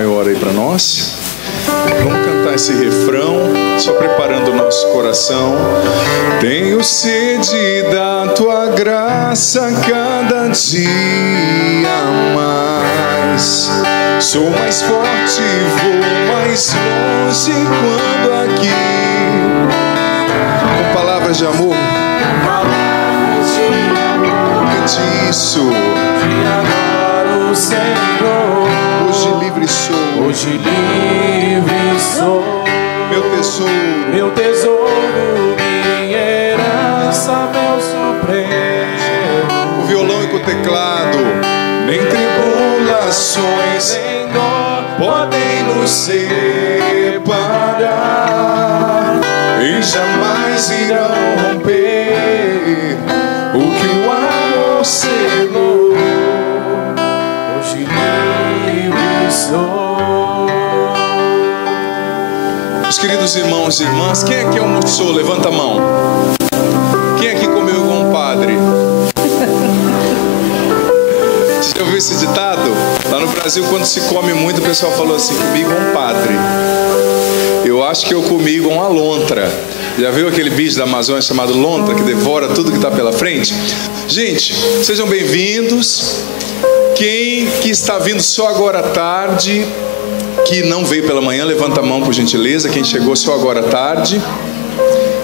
maior aí para nós? Vamos cantar esse refrão, só preparando o nosso coração. Tenho sede da tua graça cada dia mais. Sou mais forte, vou mais longe quando aqui. Com palavras de amor. É disso. Te adoro, Senhor. Hoje livre sou. Hoje livre sou. Meu tesouro, minha herança, meu supremo. O violão e com o teclado. Nem tribulações nem dor podem nos separar, e jamais irão romper o que o amor selou. Hoje livre sou. Meus queridos irmãos e irmãs, quem aqui almoçou? Levanta a mão. Quem aqui comeu com o padre? Você já ouviu esse ditado? Lá no Brasil, quando se come muito, o pessoal falou assim: comi com um padre. Eu acho que eu comi com uma lontra. Já viu aquele bicho da Amazônia chamado lontra, que devora tudo que está pela frente? Gente, sejam bem-vindos. Quem que está vindo só agora à tarde, que não veio pela manhã, levanta a mão por gentileza. Quem chegou só agora à tarde.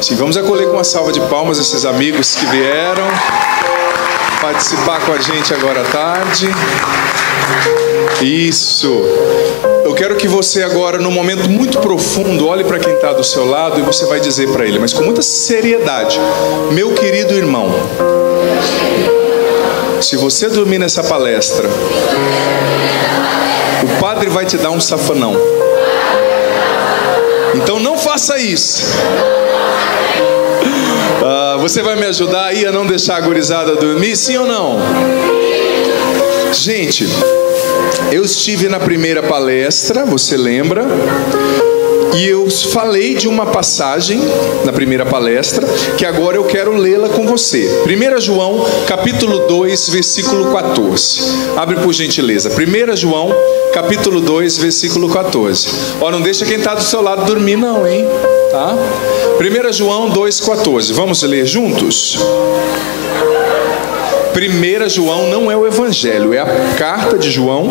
Sim, vamos acolher com uma salva de palmas esses amigos que vieram participar com a gente agora à tarde. Isso. Eu quero que você agora, num momento muito profundo, olhe para quem está do seu lado e você vai dizer para ele, mas com muita seriedade: meu querido irmão, se você dormir nessa palestra, o padre vai te dar um safanão. Então não faça isso. Você vai me ajudar aí a não deixar a gurizada dormir, sim ou não? Gente, eu estive na primeira palestra, você lembra? E eu falei de uma passagem na primeira palestra, que agora eu quero lê-la com você. 1 João, capítulo 2, versículo 14. Abre por gentileza. 1 João, capítulo 2, versículo 14. Ó, não deixa quem está do seu lado dormir não, hein? Tá? 1 João 2,14. Vamos ler juntos? 1 João não é o Evangelho, é a carta de João,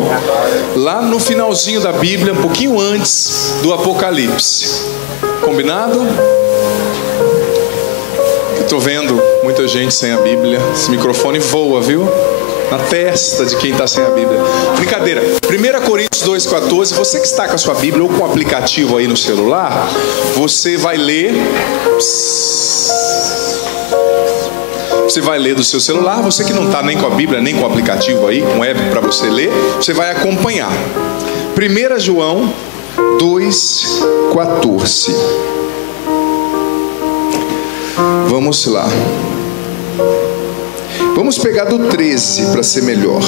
lá no finalzinho da Bíblia, um pouquinho antes do Apocalipse. Combinado? Estou vendo muita gente sem a Bíblia. Esse microfone voa, viu? Na testa de quem está sem a Bíblia. Brincadeira. 1 Coríntios 2,14. Você que está com a sua Bíblia ou com o aplicativo aí no celular, você vai ler. Você vai ler do seu celular. Você que não está nem com a Bíblia, nem com o aplicativo aí, com o app para você ler, você vai acompanhar. 1 João 2,14. Vamos lá. Vamos pegar do 13 para ser melhor.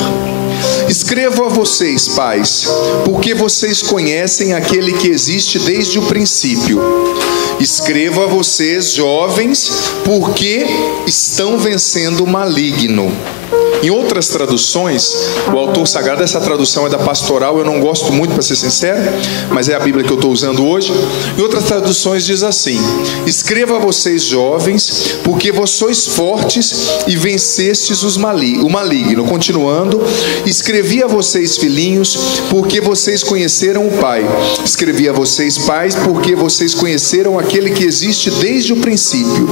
Escrevo a vocês, pais, porque vocês conhecem aquele que existe desde o princípio. Escrevo a vocês, jovens, porque estão vencendo o maligno. Em outras traduções, o autor sagrado, essa tradução é da Pastoral, eu não gosto muito, para ser sincero, mas é a Bíblia que eu estou usando hoje. Em outras traduções diz assim: escreva a vocês, jovens, porque vós sois fortes e vencestes o maligno. Continuando, escrevi a vocês, filhinhos, porque vocês conheceram o Pai. Escrevi a vocês, pais, porque vocês conheceram aquele que existe desde o princípio.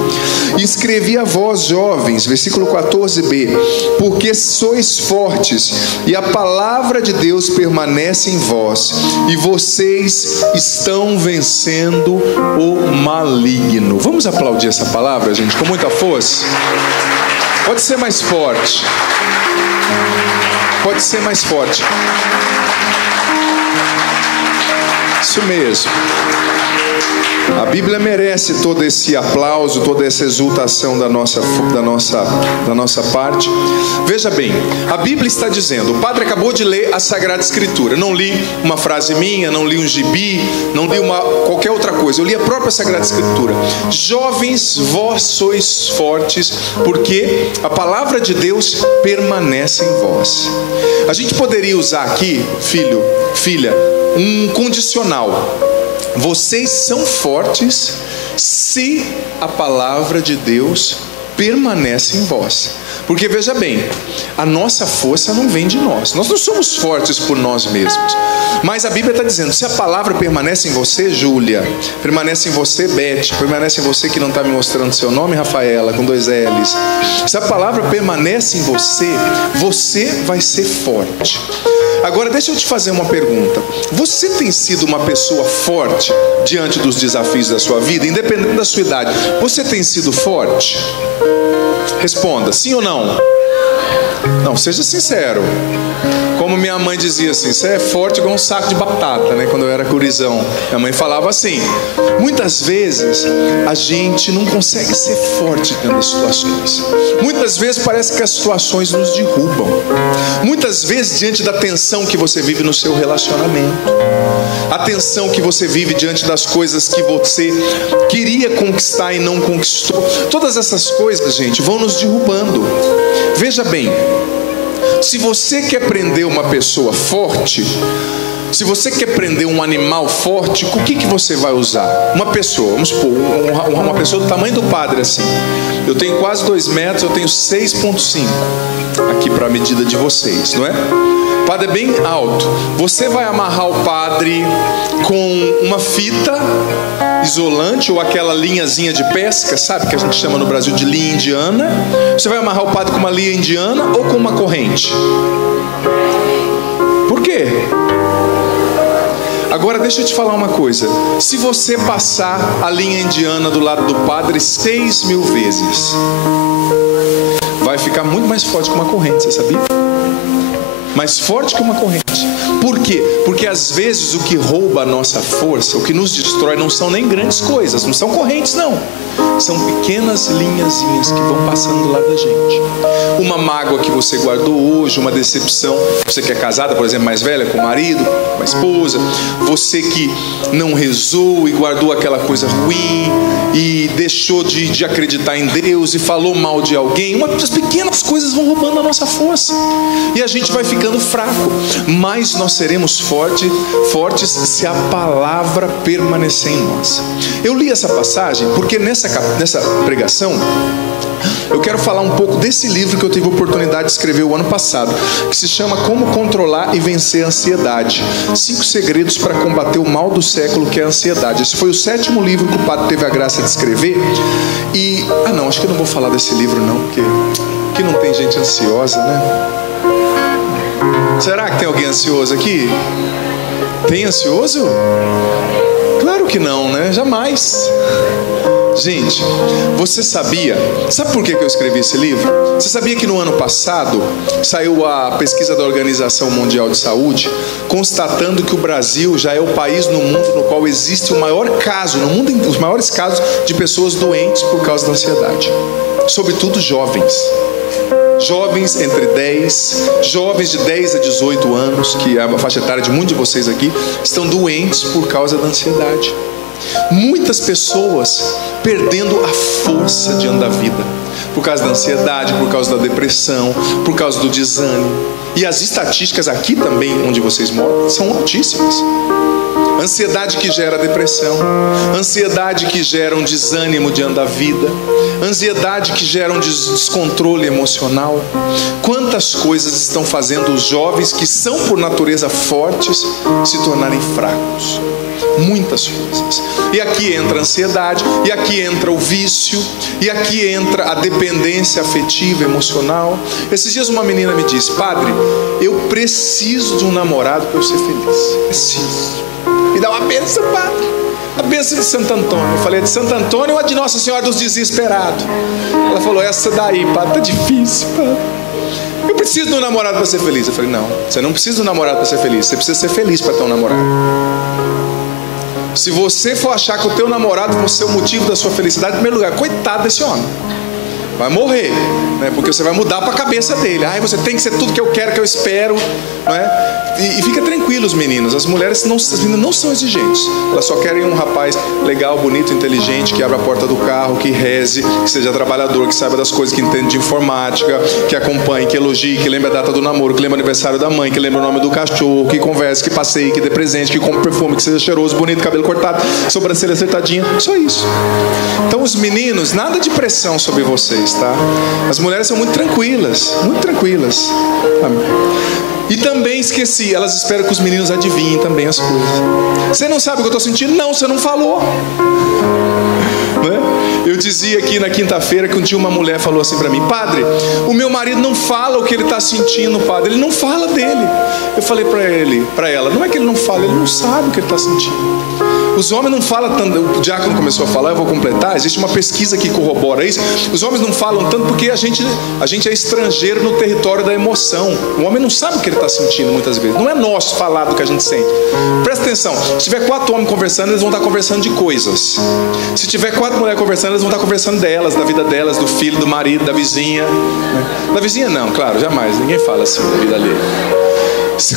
Escrevi a vós, jovens, versículo 14b, porque sois fortes e a palavra de Deus permanece em vós e vocês estão vencendo o maligno. Vamos aplaudir essa palavra, gente, com muita força? Pode ser mais forte. Pode ser mais forte. Isso mesmo. A Bíblia merece todo esse aplauso, toda essa exultação da nossa parte. Veja bem, a Bíblia está dizendo, o padre acabou de ler a Sagrada Escritura. Não li uma frase minha, não li um gibi, não li qualquer outra coisa. Eu li a própria Sagrada Escritura. Jovens, vós sois fortes, porque a palavra de Deus permanece em vós. A gente poderia usar aqui, filho, filha, um condicional. Vocês são fortes se a palavra de Deus permanece em vós. Porque veja bem, a nossa força não vem de nós. Nós não somos fortes por nós mesmos. Mas a Bíblia está dizendo, se a palavra permanece em você, Júlia, permanece em você, Beth, permanece em você que não está me mostrando seu nome, Rafaela, com 2 L's. Se a palavra permanece em você, você vai ser forte. Agora deixa eu te fazer uma pergunta. Você tem sido uma pessoa forte diante dos desafios da sua vida, independente da sua idade? Você tem sido forte? Responda, sim ou não? Não, seja sincero. Como minha mãe dizia assim, você é forte igual um saco de batata, né? Quando eu era gurizão, minha mãe falava assim. Muitas vezes a gente não consegue ser forte diante das situações. Muitas vezes parece que as situações nos derrubam. Muitas vezes diante da tensão que você vive no seu relacionamento, a tensão que você vive diante das coisas que você queria conquistar e não conquistou, todas essas coisas, gente, vão nos derrubando. Veja bem, se você quer prender uma pessoa forte, se você quer prender um animal forte, o que você vai usar? Uma pessoa, vamos supor, uma pessoa do tamanho do padre assim. Eu tenho quase 2 metros, eu tenho 6,5 aqui para a medida de vocês, não é? O padre é bem alto. Você vai amarrar o padre com uma fita isolante ou aquela linhazinha de pesca, sabe, que a gente chama no Brasil de linha indiana. Você vai amarrar o padre com uma linha indiana ou com uma corrente? Por quê? Agora deixa eu te falar uma coisa. Se você passar a linha indiana do lado do padre 6.000 vezes, vai ficar muito mais forte que uma corrente, você sabia? Mais forte que uma corrente. Por quê? Porque às vezes o que rouba a nossa força, o que nos destrói, não são nem grandes coisas, não são correntes, não. São pequenas linhazinhas que vão passando do lado da gente. Uma mágoa que você guardou hoje, uma decepção. Você que é casada, por exemplo, mais velha, com o marido, com a esposa. Você que não rezou e guardou aquela coisa ruim e deixou de acreditar em Deus e falou mal de alguém. As pequenas coisas vão roubando a nossa força. E a gente vai ficando fraco. Mas nós seremos fortes se a palavra permanecer em nós. Eu li essa passagem porque nessa pregação eu quero falar um pouco desse livro que eu tive a oportunidade de escrever o ano passado, que se chama Como Controlar e Vencer a Ansiedade. 5 segredos para combater o mal do século, que é a ansiedade. Esse foi o 7º livro que o padre teve a graça de escrever. E, não, acho que eu não vou falar desse livro não, porque aqui não tem gente ansiosa, né? Será que tem alguém ansioso aqui? Tem ansioso? Claro que não, né? Jamais. Gente, você sabia? Sabe por que eu escrevi esse livro? Você sabia que no ano passado saiu a pesquisa da Organização Mundial de Saúde constatando que o Brasil já é o país no mundo no qual existe o maior caso, no mundo, os maiores casos de pessoas doentes por causa da ansiedade, sobretudo jovens. Jovens jovens de 10 a 18 anos, que é a faixa etária de muitos de vocês aqui, estão doentes por causa da ansiedade. Muitas pessoas perdendo a força diante da vida por causa da ansiedade, por causa da depressão, por causa do desânimo. E as estatísticas aqui também, onde vocês moram, são altíssimas. Ansiedade que gera depressão, ansiedade que gera um desânimo diante da vida, ansiedade que gera um descontrole emocional. Quantas coisas estão fazendo os jovens que são por natureza fortes se tornarem fracos? Muitas coisas. E aqui entra a ansiedade, e aqui entra o vício, e aqui entra a dependência afetiva, emocional. Esses dias uma menina me disse: padre, eu preciso de um namorado para eu ser feliz. Preciso. Me dá uma bênção, padre. A bênção de Santo Antônio. Eu falei: é de Santo Antônio ou a de Nossa Senhora dos Desesperados? Ela falou: essa daí, padre, tá difícil, padre. Eu preciso de um namorado para ser feliz. Eu falei: não, você não precisa de um namorado para ser feliz. Você precisa ser feliz para ter um namorado. Se você for achar que o teu namorado vai ser o motivo da sua felicidade, em primeiro lugar, coitado desse homem. vai morrer, né? Porque você vai mudar para a cabeça dele. Ai, você tem que ser tudo que eu quero, que eu espero, né? E fica tranquilo, os meninos. As mulheres as meninas não são exigentes. Elas só querem um rapaz legal, bonito, inteligente, que abra a porta do carro, que reze, que seja trabalhador, que saiba das coisas, que entende de informática, que acompanhe, que elogie, que lembre a data do namoro, que lembre o aniversário da mãe, que lembre o nome do cachorro, que converse, que passeie, que dê presente, que compre perfume, que seja cheiroso, bonito, cabelo cortado, sobrancelha acertadinha. Só isso. Então, os meninos, nada de pressão sobre vocês, tá? As mulheres são muito tranquilas, muito tranquilas. E também esqueci, elas esperam que os meninos adivinhem também as coisas. Você não sabe o que eu estou sentindo? Não, você não falou. Né? Eu dizia aqui na quinta-feira que um dia uma mulher falou assim para mim: padre, o meu marido não fala o que ele está sentindo, padre, ele não fala dele. Eu falei para ela, não é que ele não fala, ele não sabe o que ele está sentindo. Os homens não falam tanto. O diácono começou a falar, eu vou completar. Existe uma pesquisa que corrobora isso. Os homens não falam tanto porque a gente é estrangeiro no território da emoção. O homem não sabe o que ele está sentindo muitas vezes. Não é nosso falar do que a gente sente. Presta atenção. Se tiver 4 homens conversando, eles vão estar conversando de coisas. Se tiver 4 mulheres conversando, eles vão estar conversando delas, da vida delas, do filho, do marido, da vizinha. Da vizinha não, claro, jamais. Ninguém fala assim da vida alheia.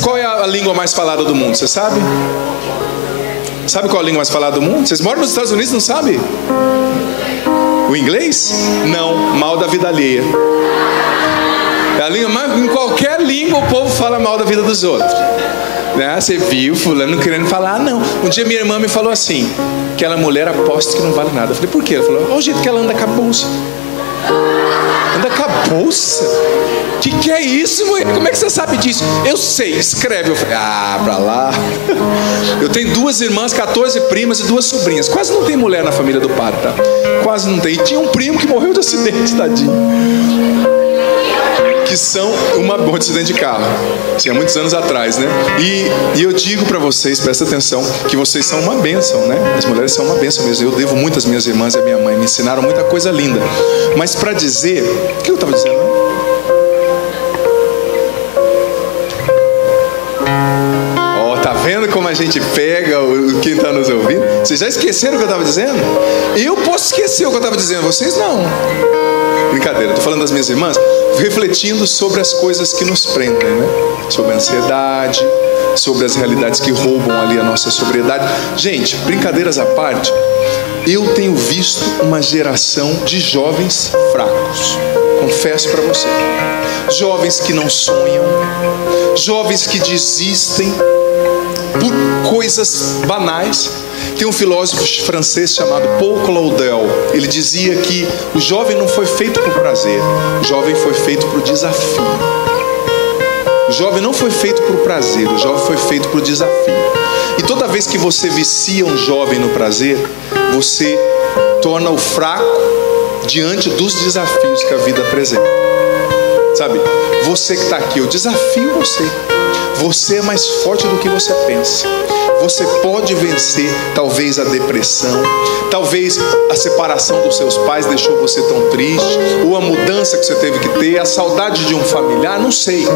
Qual é a língua mais falada do mundo? Você sabe? Sabe qual é a língua mais falada do mundo? Vocês moram nos Estados Unidos, não sabem? O inglês? Não, mal da vida alheia. É a língua mais, em qualquer língua o povo fala mal da vida dos outros. Né? Você viu fulano querendo falar? Não. Um dia minha irmã me falou assim: aquela mulher aposta que não vale nada. Eu falei, por quê? Ela falou, olha o jeito que ela anda com a bolsa. Anda com a bolsa? Que é isso, mulher? Como é que você sabe disso? Eu sei, escreve. Eu falei, pra lá. Eu tenho 2 irmãs, 14 primas e 2 sobrinhas. Quase não tem mulher na família do padre, tá? Quase não tem. E tinha um primo que morreu de acidente, tadinho. Que são um acidente de carro. Assim, há muitos anos atrás, né? E eu digo para vocês, presta atenção, que vocês são uma bênção, né? As mulheres são uma bênção mesmo. Eu devo muito às minhas irmãs e à minha mãe. Me ensinaram muita coisa linda. Mas para dizer... O que eu estava dizendo? Vendo como a gente pega quem está nos ouvindo? Vocês já esqueceram o que eu estava dizendo? Eu posso esquecer o que eu estava dizendo, vocês não. Brincadeira, estou falando das minhas irmãs, refletindo sobre as coisas que nos prendem, né? Sobre a ansiedade, sobre as realidades que roubam ali a nossa sobriedade. Gente, brincadeiras à parte, eu tenho visto uma geração de jovens fracos. Confesso para você. Jovens que não sonham, jovens que desistem por coisas banais. Tem um filósofo francês chamado Paul Claudel. Ele dizia que o jovem não foi feito por prazer, o jovem foi feito por desafio. O jovem não foi feito por prazer, o jovem foi feito por desafio. E toda vez que você vicia um jovem no prazer, você torna o fraco diante dos desafios que a vida apresenta. Sabe, você que está aqui, eu desafio você. Você é mais forte do que você pensa. Você pode vencer talvez a depressão, talvez a separação dos seus pais deixou você tão triste, ou a mudança que você teve que ter, a saudade de um familiar, não sei.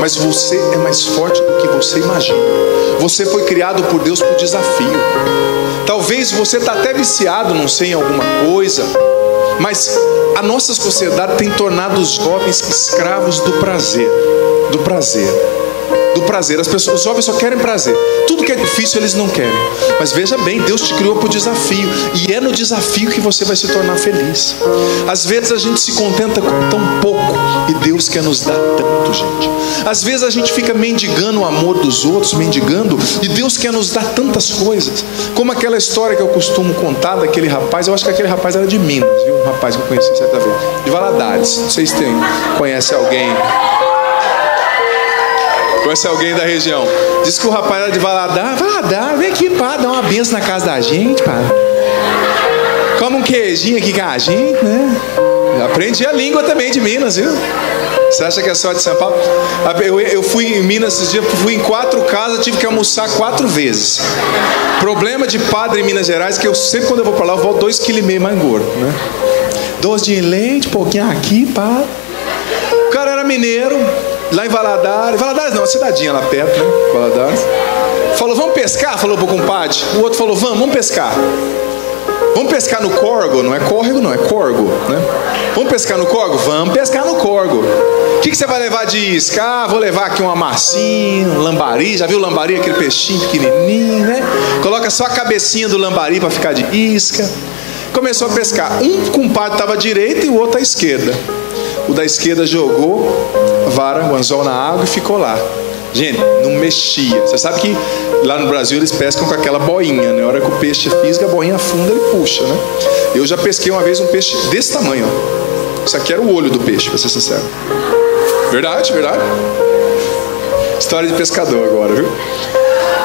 Mas você é mais forte do que você imagina. Você foi criado por Deus por desafio. Talvez você está até viciado, não sei, em alguma coisa, mas a nossa sociedade tem tornado os jovens escravos do prazer. Do prazer. Do prazer. As pessoas, os jovens só querem prazer. Tudo que é difícil eles não querem. Mas veja bem, Deus te criou por desafio. E é no desafio que você vai se tornar feliz. Às vezes a gente se contenta com tão pouco e Deus quer nos dar tanto, gente. Às vezes a gente fica mendigando o amor dos outros, mendigando, e Deus quer nos dar tantas coisas. Como aquela história que eu costumo contar daquele rapaz. Eu acho que aquele rapaz era de Minas, viu? Um rapaz que eu conheci certa vez, de Valadares. Não sei se conhece alguém. Conhece alguém da região? Diz que o rapaz era de Valadares. Valadares, vem aqui, pá, dá uma benção na casa da gente, pá. Come um queijinho aqui com a gente, né? Aprendi a língua também de Minas, viu? Você acha que é só de São Paulo? Eu fui em Minas esses dias, fui em 4 casas, tive que almoçar 4 vezes. Problema de padre em Minas Gerais, que eu sempre, quando eu vou pra lá, eu volto 2,5 kg mais gordo, né? Doce de leite, pouquinho aqui, pá. O cara era mineiro. Lá em Valadares não, uma cidadinha lá perto, né? Valadares. Falou, vamos pescar? Falou pro compadre. O outro falou, vamos pescar. Vamos pescar no Corgo, não é córrego, não, é Corgo, né? Vamos pescar no corgo? Vamos pescar no corgo. O que você vai levar de isca? Ah, vou levar aqui uma massinha, um lambari. Já viu o lambari, aquele peixinho pequenininho, né? Coloca só a cabecinha do lambari para ficar de isca. Começou a pescar. Um compadre estava à direita e o outro à esquerda. O da esquerda jogou a vara, o anzol na água e ficou lá. Gente, não mexia. Você sabe que lá no Brasil eles pescam com aquela boinha, né? Na hora que o peixe fisga, a boinha afunda, ele puxa, né? Eu já pesquei uma vez um peixe desse tamanho, ó. Isso aqui era o olho do peixe, pra ser sincero. Verdade, verdade. História de pescador agora, viu?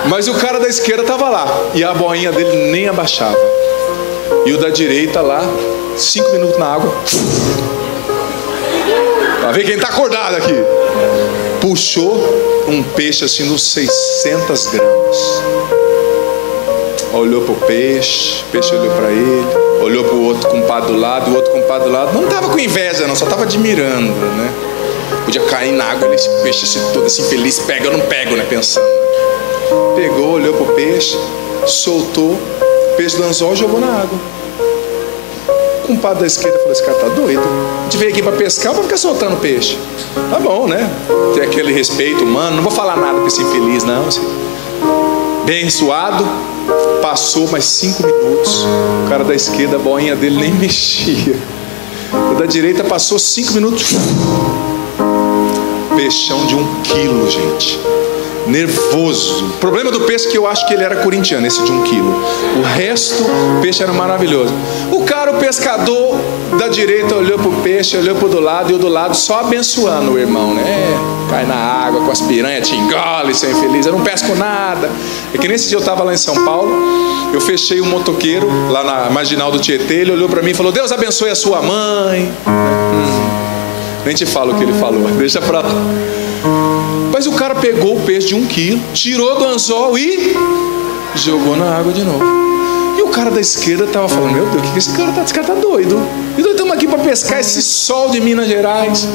Mas o cara da esquerda estava lá e a boinha dele nem abaixava. E o da direita lá, 5 minutos na água. Pra ver quem tá acordado aqui. Puxou um peixe assim uns 600 gramas. Olhou pro peixe, o peixe olhou para ele, olhou pro outro compadre do lado, o outro compadre do lado. Não tava com inveja não, só tava admirando, né? Podia cair na água, esse peixe assim, todo assim feliz, pega ou não pego, né? Pensando. Pegou, olhou pro peixe, soltou o peixe do anzol e jogou na água. O compadre da esquerda falou: esse cara tá doido. A gente veio aqui para pescar, para ficar soltando peixe. Tá bom, né? Tem aquele respeito humano. Não vou falar nada para esse infeliz, não. Assim. Bem suado. Passou mais 5 minutos. O cara da esquerda, a boinha dele nem mexia. O da direita passou 5 minutos. Peixão de 1 quilo, gente. Nervoso. O problema do peixe é que eu acho que ele era corintiano, esse de 1 quilo. O resto, o peixe era maravilhoso. O cara, o pescador da direita, olhou pro peixe, olhou pro do lado, e o do lado só abençoando o irmão, né? Cai na água com as piranhas, te engole, seu infeliz. Eu não pesco nada. É que nesse dia eu estava lá em São Paulo, eu fechei um motoqueiro lá na marginal do Tietê. Ele olhou para mim e falou: Deus abençoe a sua mãe. Nem te falo o que ele falou, deixa pra lá. Mas o cara pegou o peixe de 1 quilo, tirou do anzol e jogou na água de novo. E o cara da esquerda estava falando: meu Deus, o que esse cara tá? Esse cara tá doido. E nós estamos aqui para pescar esse sol de Minas Gerais.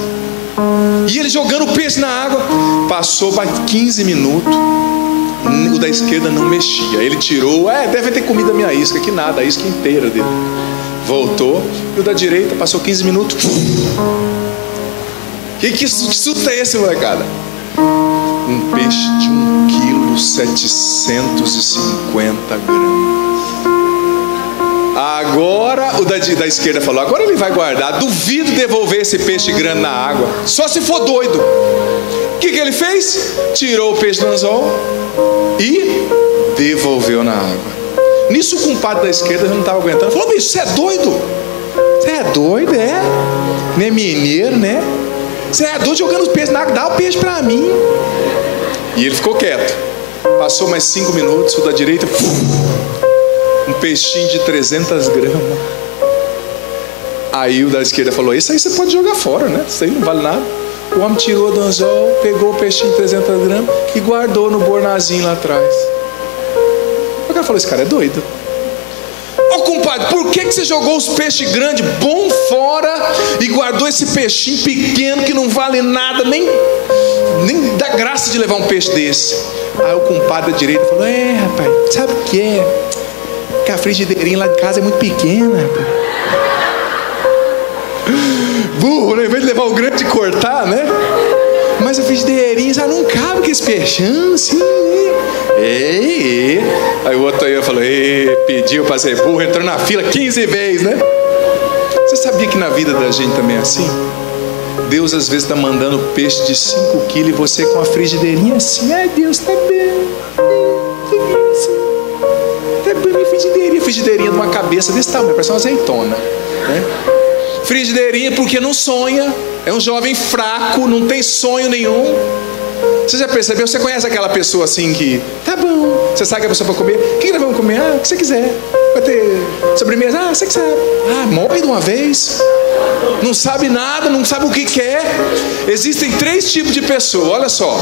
E ele jogando o peixe na água. Passou mais 15 minutos. O da esquerda não mexia. Ele tirou, deve ter comido a minha isca. Que nada, a isca inteira dele. Voltou. E o da direita passou 15 minutos. Que susto é esse, molecada? Um peixe de 1 quilo, 750 gramas. Agora o da esquerda falou: agora ele vai guardar. Duvido devolver esse peixe grande na água, só se for doido. O que ele fez? Tirou o peixe do anzol e devolveu na água. Nisso o compadre da esquerda já não estava aguentando. Falou: bicho, você é doido? Você é doido, é? Não é mineiro, né? Você é doido jogando os peixes na água? Dá o peixe pra mim. E ele ficou quieto. Passou mais 5 minutos, o da direita, um peixinho de 300 gramas. Aí o da esquerda falou: isso aí você pode jogar fora, né? Isso aí não vale nada. O homem tirou do anzol, pegou o peixinho de 300 gramas e guardou no bornazinho lá atrás. O cara falou: esse cara é doido. Ô compadre, por que você jogou os peixes grandes, bom fora, e guardou esse peixinho pequeno que não vale nada, nem dá graça de levar um peixe desse? Aí o compadre da direita falou: rapaz, sabe o que é? Que a frigideirinha lá de casa é muito pequena, rapaz. Burro, né? Em vez de levar o grande e cortar, né? Mas a frigideirinha já não cabe com esse peixão, assim, né? Aí o outro aí falou: pediu pra ser burro, entrou na fila 15 vezes, né? Você sabia que na vida da gente também é assim? Deus às vezes está mandando peixe de 5 quilos e você com a frigideirinha assim: ai Deus, tá bem. Tá bem, minha frigideirinha de uma cabeça desse tamanho, parece uma azeitona, né? Frigideirinha porque não sonha, é um jovem fraco, não tem sonho nenhum. Você já percebeu? Você conhece aquela pessoa assim que tá bom, você sabe que a pessoa vai comer, o que nós vamos comer? O que você quiser. Vai ter sobremesa? Você que sabe. Morre de uma vez. Não sabe nada, não sabe o que quer. Existem 3 tipos de pessoa, olha só.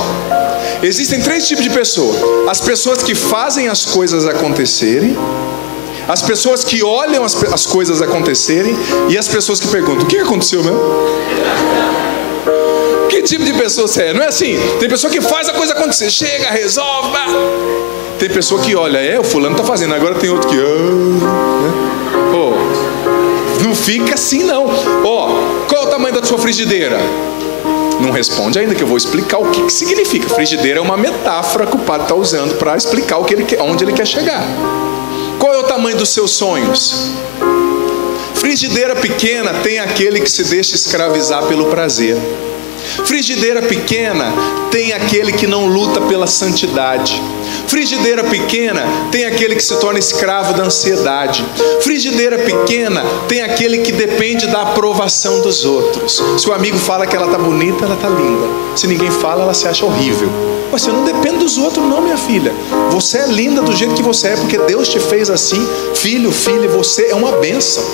Existem 3 tipos de pessoa: as pessoas que fazem as coisas acontecerem, as pessoas que olham as coisas acontecerem, e as pessoas que perguntam: o que aconteceu mesmo? Que tipo de pessoa você é? Não é assim? Tem pessoa que faz a coisa acontecer, chega, resolve. Tem pessoa que olha: o fulano está fazendo, agora tem outro que... Não fica assim não. Qual é o tamanho da sua frigideira? Não responde ainda, que eu vou explicar o que significa. Frigideira é uma metáfora que o padre está usando para explicar onde ele quer chegar. Qual é o tamanho dos seus sonhos? Frigideira pequena tem aquele que se deixa escravizar pelo prazer. Frigideira pequena tem aquele que não luta pela santidade. Frigideira pequena tem aquele que se torna escravo da ansiedade. Frigideira pequena tem aquele que depende da aprovação dos outros. Se o amigo fala que ela está bonita, ela está linda. Se ninguém fala, ela se acha horrível. Mas você não depende dos outros não, minha filha. Você é linda do jeito que você é, porque Deus te fez assim. Filho, filha, você é uma bênção.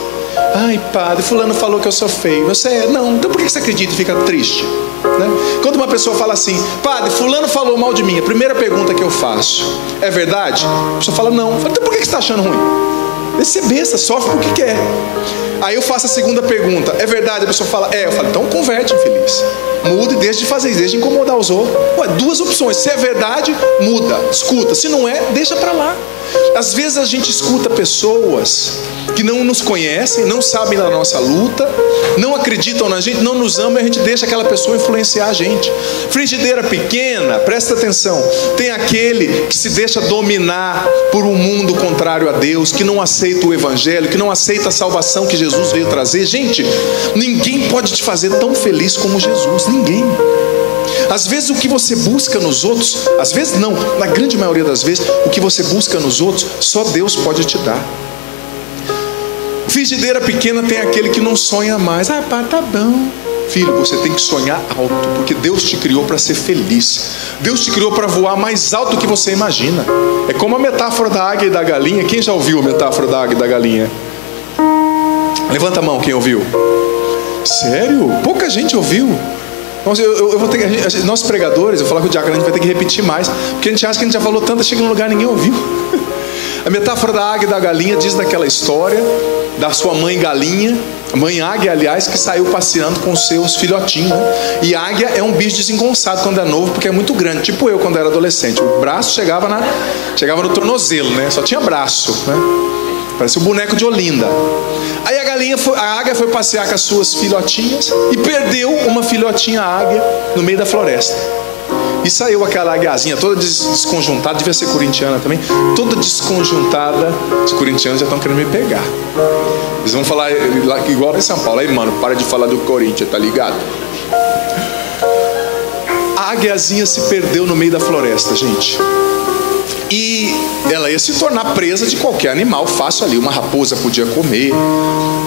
Ai, padre, fulano falou que eu sou feio. Você é? Não. Então por que você acredita e fica triste? Né? Quando uma pessoa fala assim, padre, fulano falou mal de mim, a primeira pergunta que eu faço, é verdade? A pessoa fala, não. Eu falo, então por que você está achando ruim? Esse é besta, sofre porque quer. Aí eu faço a segunda pergunta, é verdade? A pessoa fala, eu falo, então converte, infeliz. Muda e deixa de fazer isso, deixa de incomodar os outros. Duas opções, se é verdade, muda, escuta. Se não é, deixa pra lá. Às vezes a gente escuta pessoas que não nos conhecem, não sabem da nossa luta, não acreditam na gente, não nos amam, e a gente deixa aquela pessoa influenciar a gente. Frigideira pequena, presta atenção, tem aquele que se deixa dominar por um mundo contrário a Deus, que não aceita o evangelho, que não aceita a salvação que Jesus veio trazer. Gente, ninguém pode te fazer tão feliz como Jesus, ninguém. Às vezes o que você busca nos outros, às vezes não, na grande maioria das vezes, o que você busca nos outros, só Deus pode te dar. Frigideira pequena tem aquele que não sonha mais. Pá, tá bom. Filho, você tem que sonhar alto, porque Deus te criou para ser feliz. Deus te criou para voar mais alto do que você imagina. É como a metáfora da águia e da galinha. Quem já ouviu a metáfora da águia e da galinha? Levanta a mão, quem ouviu? Sério? Pouca gente ouviu. Eu vou ter que, nós pregadores, eu falo com o diácono, a gente vai ter que repetir mais, porque a gente acha que a gente já falou tanto, chega num lugar e ninguém ouviu. A metáfora da águia e da galinha diz daquela história da sua mãe galinha, a mãe águia, aliás, que saiu passeando com seus filhotinhos, né? E águia é um bicho desengonçado quando é novo, porque é muito grande, tipo eu quando era adolescente. O braço chegava no tornozelo, né? Só tinha braço, né? Parecia o boneco de Olinda. Aí a águia foi passear com as suas filhotinhas e perdeu uma filhotinha águia no meio da floresta. E saiu aquela águiazinha toda desconjuntada, devia ser corintiana também, toda desconjuntada. Os corintianos já estão querendo me pegar. Eles vão falar igual em São Paulo. Aí, mano, para de falar do Corinthians, tá ligado? A águiazinha se perdeu no meio da floresta, gente. E ela ia se tornar presa de qualquer animal fácil ali. Uma raposa podia comer,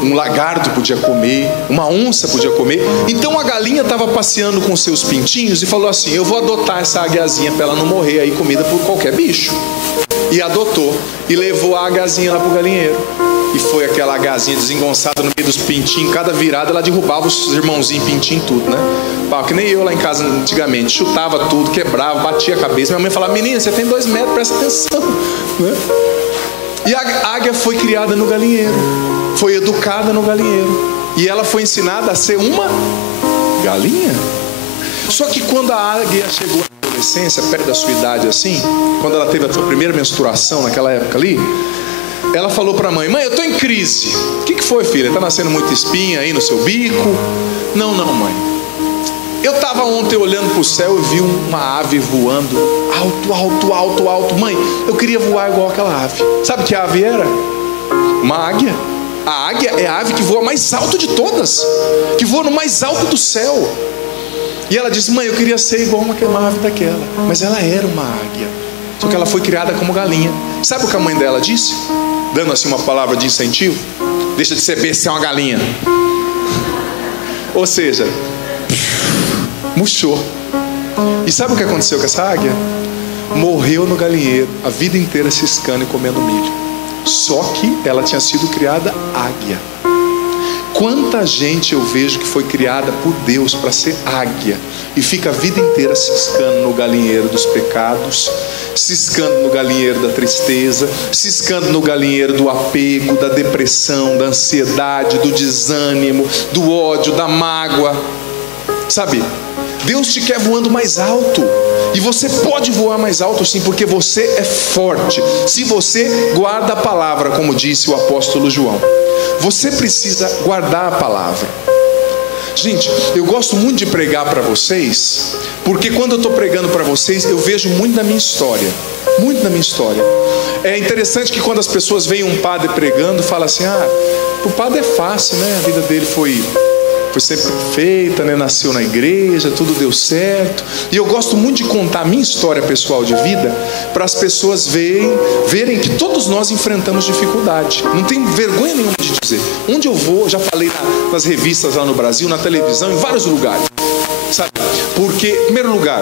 um lagarto podia comer, uma onça podia comer. Então a galinha estava passeando com seus pintinhos e falou assim, eu vou adotar essa águiazinha para ela não morrer aí comida por qualquer bicho. E adotou, e levou a águiazinha lá pro galinheiro. E foi aquela águiazinha desengonçada no meio dos pintinhos. Cada virada ela derrubava os irmãozinhos pintinhos tudo, né? Pá, que nem eu lá em casa antigamente. Chutava tudo, quebrava, batia a cabeça. Minha mãe falava, menina, você tem 2 metros, presta atenção, né? E a águia foi criada no galinheiro, foi educada no galinheiro, e ela foi ensinada a ser uma galinha. Só que quando a águia chegou na adolescência, perto da sua idade assim, quando ela teve a sua primeira menstruação naquela época ali, ela falou para a mãe, eu tô em crise. O que foi, filha? Tá nascendo muita espinha aí no seu bico? Não, mãe. Eu estava ontem olhando para o céu e vi uma ave voando alto. Mãe, eu queria voar igual aquela ave. Sabe que ave era? Uma águia. A águia é a ave que voa mais alto de todas, que voa no mais alto do céu. E ela disse, mãe, eu queria ser igual uma ave daquela. Mas ela era uma águia, só que ela foi criada como galinha. Sabe o que a mãe dela disse? Dando assim uma palavra de incentivo: deixa de ser besta, você é uma galinha. Ou seja, murchou. E sabe o que aconteceu com essa águia? Morreu no galinheiro, a vida inteira ciscando e comendo milho. Só que ela tinha sido criada águia. Quanta gente eu vejo que foi criada por Deus para ser águia e fica a vida inteira ciscando no galinheiro dos pecados, ciscando no galinheiro da tristeza, ciscando no galinheiro do apego, da depressão, da ansiedade, do desânimo, do ódio, da mágoa. Sabe, Deus te quer voando mais alto. E você pode voar mais alto sim, porque você é forte, se você guarda a palavra, como disse o apóstolo João. Você precisa guardar a palavra. Gente, eu gosto muito de pregar para vocês, porque quando eu estou pregando para vocês, eu vejo muito da minha história. Muito da minha história. É interessante que quando as pessoas veem um padre pregando, falam assim: o padre é fácil, né? A vida dele foi sempre feita, né? Nasceu na igreja, tudo deu certo. E eu gosto muito de contar a minha história pessoal de vida, para as pessoas verem que todos nós enfrentamos dificuldade. Não tenho vergonha nenhuma de dizer. Onde eu vou, já falei nas revistas lá no Brasil, na televisão, em vários lugares, sabe? Porque, em primeiro lugar,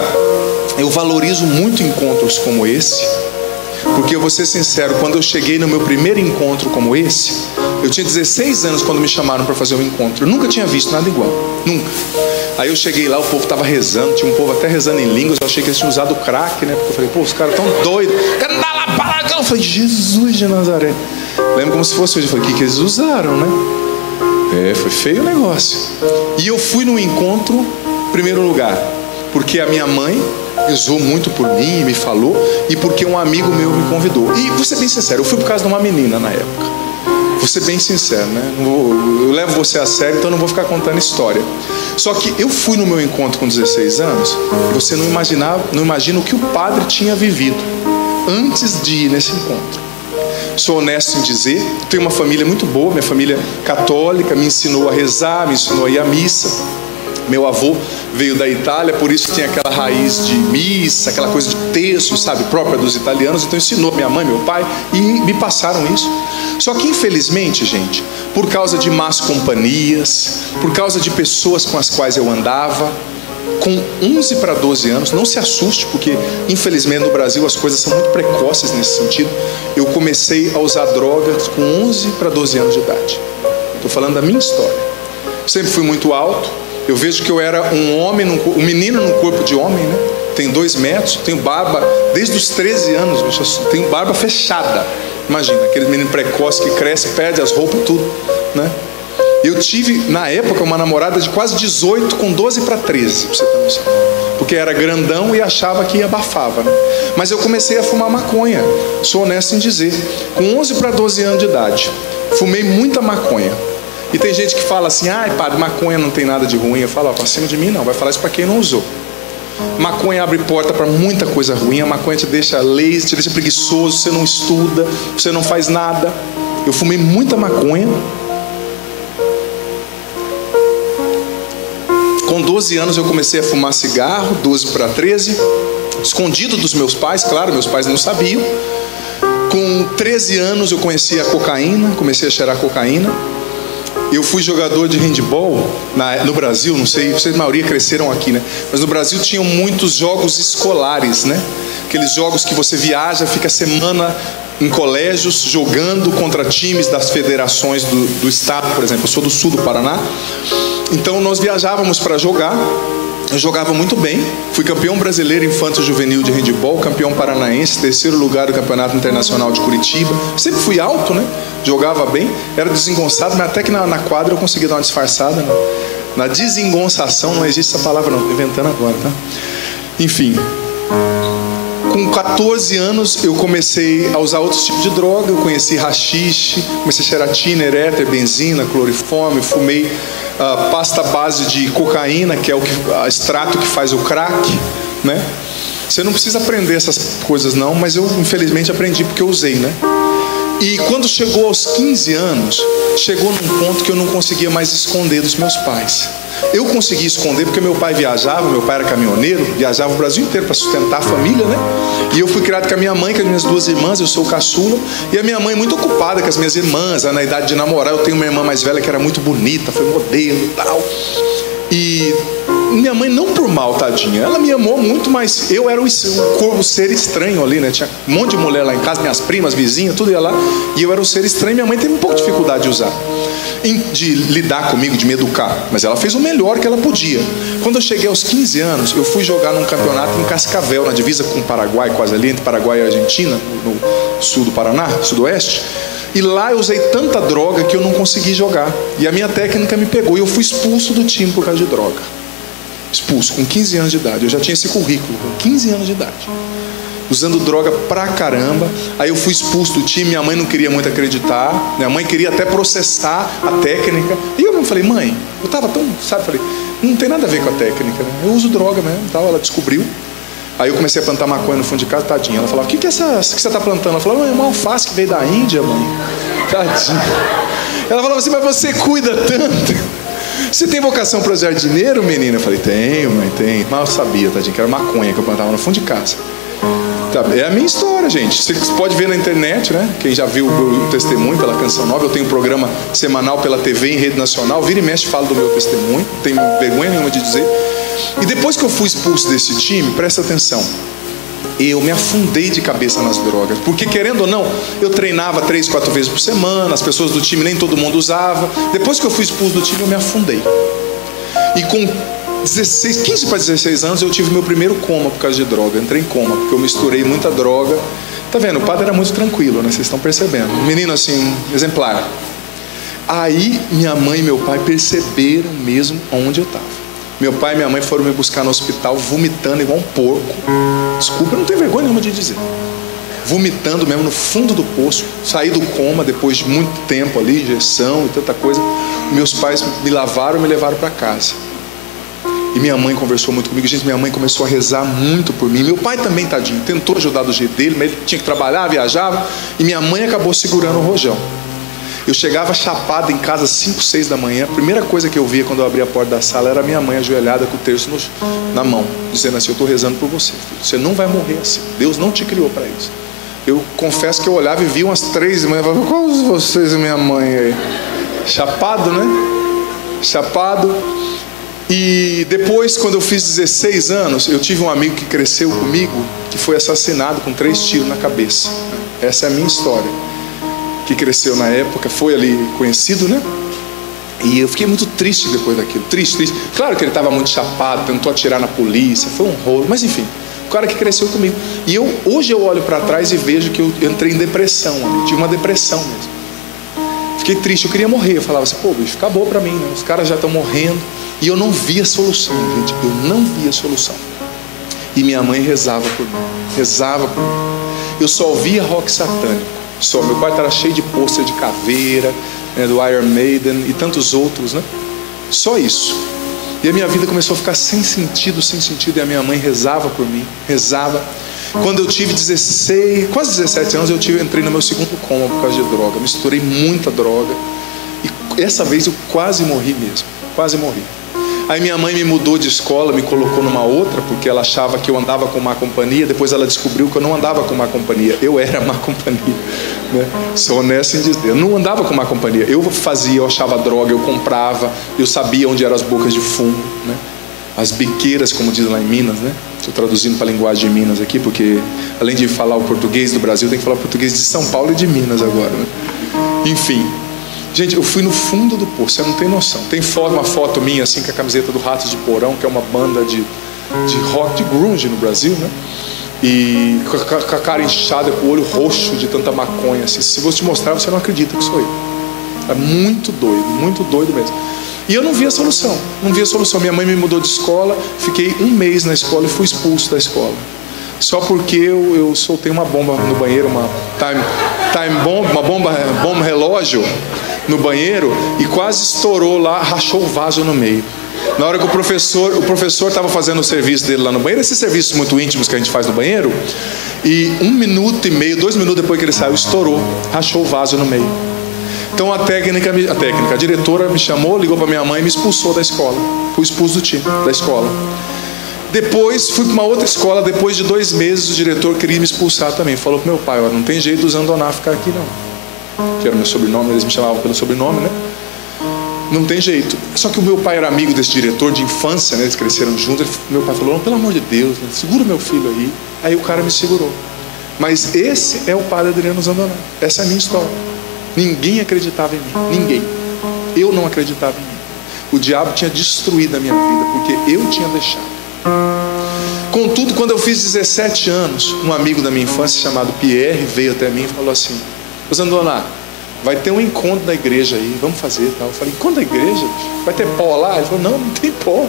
eu valorizo muito encontros como esse. Porque eu vou ser sincero, quando eu cheguei no meu primeiro encontro como esse, eu tinha 16 anos quando me chamaram para fazer um encontro. Eu nunca tinha visto nada igual, nunca. Aí eu cheguei lá, o povo estava rezando, tinha um povo até rezando em línguas. Eu achei que eles tinham usado crack, né? Porque eu falei, os caras tão doidos. Eu falei, Jesus de Nazaré. Lembro como se fosse hoje. Eu falei, o que eles usaram, né? Foi feio o negócio. E eu fui no encontro, em primeiro lugar, porque a minha mãe rezou muito por mim, me falou, e porque um amigo meu me convidou. E vou ser bem sincero, eu fui por causa de uma menina na época. Vou ser bem sincero, né? Eu levo você a sério, então não vou ficar contando história. Só que eu fui no meu encontro com 16 anos, e você não imagina o que o padre tinha vivido antes de ir nesse encontro. Sou honesto em dizer, tenho uma família muito boa, minha família católica, me ensinou a rezar, me ensinou a ir à missa. Meu avô veio da Itália, por isso tinha aquela raiz de missa, aquela coisa de texto, sabe, própria dos italianos. Então ensinou minha mãe, meu pai, e me passaram isso. Só que infelizmente, gente, por causa de más companhias, por causa de pessoas com as quais eu andava, com 11 para 12 anos, não se assuste, porque infelizmente no Brasil as coisas são muito precoces nesse sentido. Eu comecei a usar drogas com 11 para 12 anos de idade. Estou falando da minha história. Sempre fui muito alto. Eu vejo que eu era um homem, um menino num corpo de homem, né? Tenho 2 metros, tenho barba desde os 13 anos, tenho barba fechada. Imagina, aquele menino precoce que cresce, perde as roupas, tudo, né? Eu tive, na época, uma namorada de quase 18, com 12 para 13, pra você ter noção. Porque era grandão e achava que abafava, né? Mas eu comecei a fumar maconha, sou honesto em dizer. Com 11 para 12 anos de idade, fumei muita maconha. E tem gente que fala assim: padre, maconha não tem nada de ruim. Eu falo, pra cima de mim não, vai falar isso para quem não usou. Maconha abre porta para muita coisa ruim. A maconha te deixa lazy, te deixa preguiçoso, você não estuda, você não faz nada. Eu fumei muita maconha. Com 12 anos eu comecei a fumar cigarro, 12 para 13, escondido dos meus pais, claro, meus pais não sabiam. Com 13 anos eu conheci a cocaína, comecei a cheirar cocaína. Eu fui jogador de handball no Brasil, não sei, vocês a maioria cresceram aqui, né? Mas no Brasil tinham muitos jogos escolares, né? Aqueles jogos que você viaja, fica semana em colégios jogando contra times das federações do estado, por exemplo. Eu sou do sul do Paraná. Então nós viajávamos para jogar. Eu jogava muito bem, fui campeão brasileiro infanto juvenil de handball, campeão paranaense, 3º lugar do campeonato internacional de Curitiba. Sempre fui alto, né? Jogava bem, era desengonçado, mas até que na quadra eu conseguia dar uma disfarçada, né? Na desengonçação não existe essa palavra não, estou inventando agora, tá? Enfim, com 14 anos eu comecei a usar outros tipos de droga. Eu conheci haxixe, comecei a cheirar tiner, éter, benzina, cloriforme, fumei pasta base de cocaína, que é o extrato que faz o crack, né? Você não precisa aprender essas coisas não, mas eu infelizmente aprendi porque eu usei, né? E quando chegou aos 15 anos, chegou num ponto que eu não conseguia mais esconder dos meus pais. Eu conseguia esconder porque meu pai viajava, meu pai era caminhoneiro, viajava o Brasil inteiro para sustentar a família, né? E eu fui criado com a minha mãe, com as minhas 2 irmãs, eu sou o caçula. E a minha mãe muito ocupada com as minhas irmãs, na idade de namorar. Eu tenho uma irmã mais velha que era muito bonita, foi modelo e tal. E minha mãe não por mal, tadinha, ela me amou muito, mas eu era o ser estranho ali, né? Tinha um monte de mulher lá em casa, minhas primas, vizinhas, tudo ia lá. E eu era o ser estranho, minha mãe teve um pouco de dificuldade de usar, de lidar comigo, de me educar. Mas ela fez o melhor que ela podia. Quando eu cheguei aos 15 anos, eu fui jogar num campeonato em Cascavel, na divisa com o Paraguai, quase ali, entre Paraguai e Argentina, no sul do Paraná, sudoeste. E lá eu usei tanta droga que eu não consegui jogar. E a minha técnica me pegou e eu fui expulso do time por causa de droga. Expulso, com 15 anos de idade. Eu já tinha esse currículo, com 15 anos de idade. usando droga pra caramba. Aí eu fui expulso do time, minha mãe não queria muito acreditar, minha mãe queria até processar a técnica. E eu falei, mãe, eu tava tão, sabe, falei, não tem nada a ver com a técnica, né? Eu uso droga mesmo, tal. Ela descobriu. Aí eu comecei a plantar maconha no fundo de casa, tadinha. Ela falava, o que que você tá plantando? Ela falava, é uma alface que veio da Índia, mãe. Tadinha. Ela falava assim, mas você cuida tanto. Você tem vocação para jardineiro, menina? Eu falei, tenho, mãe, tenho. Mas eu sabia, tadinha, que era maconha que eu plantava no fundo de casa. É a minha história, gente. Você pode ver na internet, né? Quem já viu o testemunho pela Canção Nova, eu tenho um programa semanal pela TV em rede nacional. Vira e mexe, falo do meu testemunho. Não tenho vergonha nenhuma de dizer. E depois que eu fui expulso desse time, presta atenção, eu me afundei de cabeça nas drogas. Porque, querendo ou não, eu treinava 3, 4 vezes por semana. As pessoas do time, nem todo mundo usava. Depois que eu fui expulso do time, eu me afundei. E com 15 para 16 anos, eu tive meu primeiro coma por causa de droga. Eu entrei em coma, porque eu misturei muita droga. Tá vendo? O padre era muito tranquilo, né? Vocês estão percebendo. Um menino assim, exemplar. Aí, minha mãe e meu pai perceberam mesmo onde eu estava. Meu pai e minha mãe foram me buscar no hospital vomitando igual um porco. Desculpa, eu não tenho vergonha nenhuma de dizer. Vomitando mesmo no fundo do poço. Saí do coma depois de muito tempo ali, injeção e tanta coisa. Meus pais me lavaram e me levaram para casa. E minha mãe conversou muito comigo. Gente, minha mãe começou a rezar muito por mim. Meu pai também, tadinho, tentou ajudar do jeito dele, mas ele tinha que trabalhar, viajava. E minha mãe acabou segurando o rojão. Eu chegava chapado em casa às 5, 6 da manhã. A primeira coisa que eu via quando eu abria a porta da sala era minha mãe ajoelhada com o terço na mão, dizendo assim, eu estou rezando por você, filho. Você não vai morrer assim. Deus não te criou para isso. Eu confesso que eu olhava e via umas 3 da manhã e falava, qual de vocês e minha mãe aí? Chapado, né? Chapado. E depois, quando eu fiz 16 anos, eu tive um amigo que cresceu comigo, que foi assassinado com 3 tiros na cabeça. Essa é a minha história. Que cresceu na época, foi ali conhecido, né? E eu fiquei muito triste depois daquilo, triste. Claro que ele estava muito chapado, tentou atirar na polícia, foi um rolo, mas enfim, o cara que cresceu comigo. E hoje eu olho para trás e vejo que eu entrei em depressão, eu tive uma depressão mesmo. Fiquei triste, eu queria morrer, eu falava assim, pô, bicho, acabou para mim, né? Os caras já estão morrendo. E eu não via solução, gente, eu não via solução. E minha mãe rezava por mim, rezava por mim. Eu só ouvia rock satânico. Só, meu pai estava cheio de pôster de caveira, né, do Iron Maiden e tantos outros, né? Só isso. E a minha vida começou a ficar sem sentido. E a minha mãe rezava por mim, rezava. Quando eu tive 16, quase 17 anos, eu entrei no meu segundo coma por causa de droga. Misturei muita droga. E essa vez eu quase morri mesmo, quase morri. Aí minha mãe me mudou de escola, me colocou numa outra, porque ela achava que eu andava com má companhia. Depois ela descobriu que eu não andava com má companhia. Eu era má companhia, né? Sou honesto em dizer, eu não andava com má companhia. Eu fazia, eu achava droga, eu comprava, eu sabia onde eram as bocas de fumo, né? As biqueiras, como diz lá em Minas, né? Estou traduzindo para a linguagem de Minas aqui, porque além de falar o português do Brasil, tem que falar o português de São Paulo e de Minas agora, né? Enfim. Gente, eu fui no fundo do poço, você não tem noção. Tem uma foto minha assim com a camiseta do Ratos de Porão, que é uma banda de rock, de grunge no Brasil, né? E com a cara inchada, com o olho roxo de tanta maconha assim. Se eu te mostrar, você não acredita que sou eu. É muito doido mesmo. E eu não via solução, Minha mãe me mudou de escola, fiquei 1 mês na escola e fui expulso da escola. Só porque eu soltei uma bomba no banheiro, uma time bomb, uma bomba relógio no banheiro, e quase estourou lá, rachou o vaso no meio. Na hora que o professor estava fazendo o serviço dele lá no banheiro, esses serviços muito íntimos que a gente faz no banheiro, e 1 minuto e meio, 2 minutos depois que ele saiu, estourou, rachou o vaso no meio. Então a diretora me chamou, ligou para minha mãe e me expulsou da escola. Fui expulso do time, da escola. Depois fui para uma outra escola. Depois de 2 meses o diretor queria me expulsar também. Falou para meu pai, não tem jeito do Zandoná ficar aqui não. Que era o meu sobrenome, eles me chamavam pelo sobrenome, né? Não tem jeito. Só que o meu pai era amigo desse diretor de infância, né? Eles cresceram juntos. Meu pai falou, pelo amor de Deus, né? Segura meu filho aí. Aí o cara me segurou. Mas esse é o padre Adriano Zandoná. Essa é a minha história. Ninguém acreditava em mim, ninguém. Eu não acreditava em mim. O diabo tinha destruído a minha vida, porque eu tinha deixado. Contudo, quando eu fiz 17 anos, um amigo da minha infância chamado Pierre veio até mim e falou assim, Zandoná, vai ter um encontro da igreja aí, vamos fazer e tal. Eu falei, encontro da igreja? Vai ter pó lá? Ele falou, não tem pó.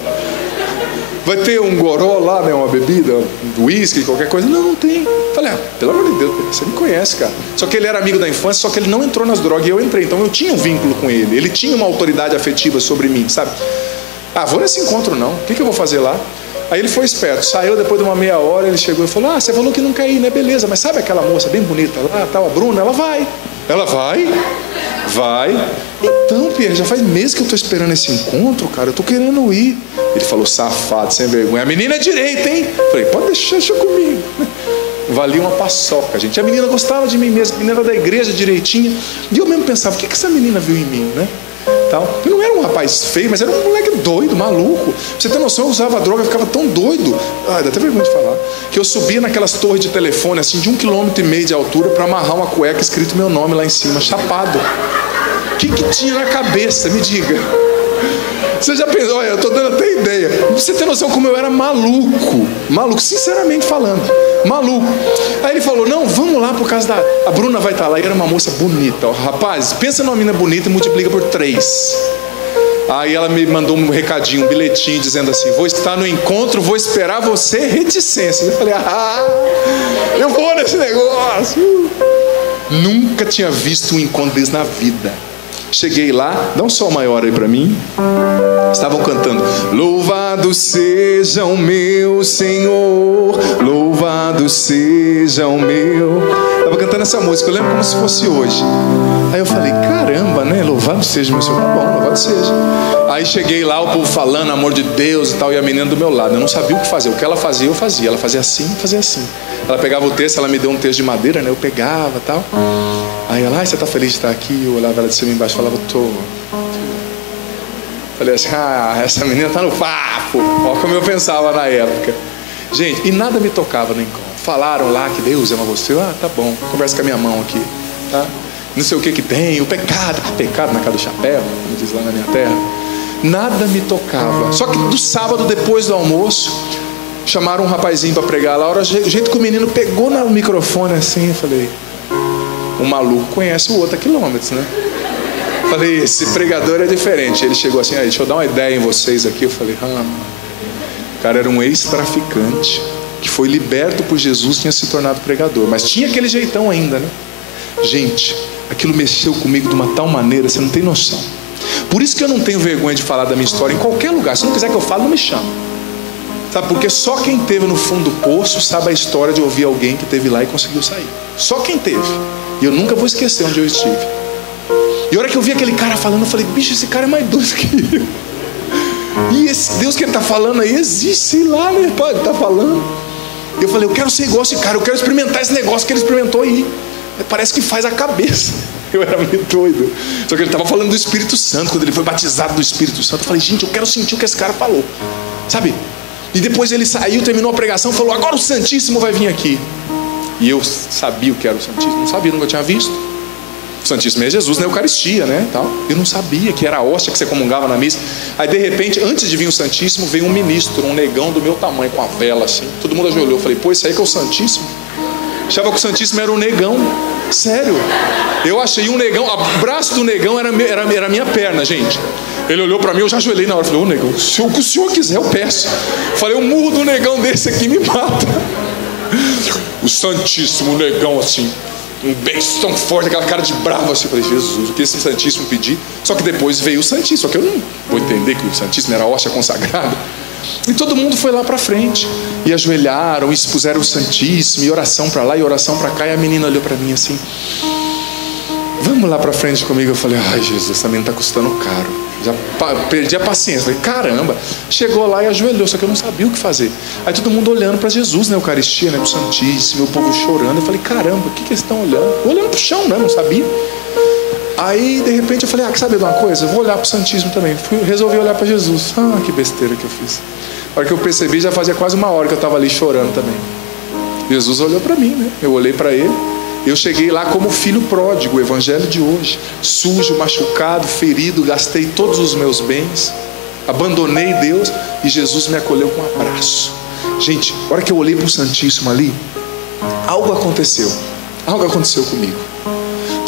vai ter um goró lá, né? Uma bebida, um uísque, qualquer coisa. Não tem. Falei, pelo amor de Deus, você me conhece, cara. Só que ele era amigo da infância, só que ele não entrou nas drogas e eu entrei. Então eu tinha um vínculo com ele. Ele tinha uma autoridade afetiva sobre mim, sabe? Vou nesse encontro não. O que eu vou fazer lá? Aí ele foi esperto. Saiu depois de uma meia hora, ele chegou e falou, você falou que não quer ir, né? Beleza, mas sabe aquela moça bem bonita lá, tal, a Bruna? Ela vai. Ela vai? Vai. Então, Pierre, já faz meses que eu tô esperando esse encontro, cara. Eu tô querendo ir. Ele falou, safado, sem vergonha. A menina é direita, hein? Falei, pode deixa comigo. Valia uma paçoca, gente. A menina gostava de mim mesmo. A menina era da igreja direitinha. E eu mesmo pensava, o que essa menina viu em mim, né? Tal. Eu não era um rapaz feio, mas era um moleque doido, maluco. Pra você ter noção, eu usava droga, eu ficava tão doido. Dá até vergonha de falar. Que eu subia naquelas torres de telefone, assim, de 1,5 km de altura, pra amarrar uma cueca escrito meu nome lá em cima, chapado. O que tinha na cabeça? Me diga. Você já pensou? Olha, eu tô dando até ideia. Pra você ter noção como eu era maluco. Maluco, sinceramente falando. Maluco. Aí ele falou, não, vamos lá por causa da... A Bruna vai estar lá. E era uma moça bonita. Ó, rapaz, pensa numa menina bonita e multiplica por 3. Aí ela me mandou um recadinho, um bilhetinho, dizendo assim, vou estar no encontro, vou esperar você, reticência. Eu falei, eu vou nesse negócio. Nunca tinha visto um encontro desse na vida. Cheguei lá, dá um sol maior aí pra mim. Estavam cantando, louvado seja o meu Senhor, louvado seja o meu. Estava cantando essa música, eu lembro como se fosse hoje. Aí eu falei, caramba, né? Louvado seja o meu Senhor. Tá bom, louvado seja. Aí cheguei lá, o povo falando, amor de Deus e tal, e a menina do meu lado. Eu não sabia o que fazer. O que ela fazia, eu fazia. Ela fazia assim, fazia assim. Ela pegava o texto, ela me deu um texto de madeira, né? Eu pegava e tal. Aí ela, você tá feliz de estar aqui? Eu olhava ela de cima e embaixo e falava, tô. Falei assim, essa menina tá no papo. Olha como eu pensava na época. Gente, e nada me tocava no encontro. Falaram lá que Deus ama você. Tá bom, conversa com a minha mão aqui, tá? Não sei o que tem, o pecado. Pecado na casa do chapéu, como diz lá na minha terra. Nada me tocava. Só que do sábado, depois do almoço, chamaram um rapazinho para pregar lá. O jeito que o menino pegou no microfone assim, eu falei, o maluco conhece o outro a quilômetros, né? Falei, esse pregador é diferente. Ele chegou assim, deixa eu dar uma ideia em vocês aqui. Eu falei, o cara era um ex-traficante que foi liberto por Jesus, tinha se tornado pregador, mas tinha aquele jeitão ainda, né? Gente, aquilo mexeu comigo de uma tal maneira, você não tem noção. Por isso que eu não tenho vergonha de falar da minha história em qualquer lugar. Se não quiser que eu fale, não me chame. Sabe, porque só quem teve no fundo do poço sabe a história de ouvir alguém que teve lá e conseguiu sair. Só quem teve. E eu nunca vou esquecer onde eu estive. E a hora que eu vi aquele cara falando, eu falei, bicho, esse cara é mais doido que eu. E esse Deus que ele está falando aí existe, sei lá, né? Pode estar falando. Eu falei, eu quero ser igual esse cara, eu quero experimentar esse negócio que ele experimentou aí. Parece que faz a cabeça. Eu era meio doido. Só que ele estava falando do Espírito Santo. Quando ele foi batizado do Espírito Santo, eu falei, gente, eu quero sentir o que esse cara falou. Sabe? E depois ele saiu, terminou a pregação, falou, agora o Santíssimo vai vir aqui. E eu sabia o que era o Santíssimo. Não sabia, nunca tinha visto. O Santíssimo é Jesus na Eucaristia, né? Tal. Eu não sabia que era a hóstia que você comungava na missa. Aí de repente, antes de vir o Santíssimo, veio um ministro, um negão do meu tamanho, com a vela assim. Todo mundo ajoelhou. Eu falei, pô, isso aí que é o Santíssimo? Achava que o Santíssimo era um negão. Sério. Eu achei um negão. O braço do negão era a minha perna, gente. Ele olhou pra mim, eu já ajoelhei na hora. Falei, ô negão, se o que o senhor quiser, eu peço. Falei, o murro do negão desse aqui me mata. O Santíssimo, o negão assim, um beijo tão forte, aquela cara de bravo assim. Eu falei, Jesus, o que esse Santíssimo pedir? Só que depois veio o Santíssimo. Só que eu não vou entender que o Santíssimo era a hóstia consagrada. E todo mundo foi lá para frente e ajoelharam, e expuseram o Santíssimo, e oração para lá e oração para cá. E a menina olhou para mim assim, vamos lá para frente comigo. Eu falei, ai Jesus, essa menina tá custando caro. Já perdi a paciência. Falei, caramba. Chegou lá e ajoelhou, só que eu não sabia o que fazer. Aí todo mundo olhando para Jesus na Eucaristia, né, pro Santíssimo, o povo chorando. Eu falei, caramba, o que eles estão olhando? Olhando pro chão, né, não sabia. Aí de repente eu falei, quer saber de uma coisa? Eu vou olhar pro Santíssimo também. Resolvi olhar para Jesus. Que besteira que eu fiz. A hora que eu percebi, já fazia quase uma hora que eu estava ali chorando também. Jesus olhou para mim, né? Eu olhei para ele. Eu cheguei lá como filho pródigo, o evangelho de hoje. Sujo, machucado, ferido, gastei todos os meus bens. Abandonei Deus e Jesus me acolheu com um abraço. Gente, a hora que eu olhei para o Santíssimo ali, algo aconteceu. Algo aconteceu comigo.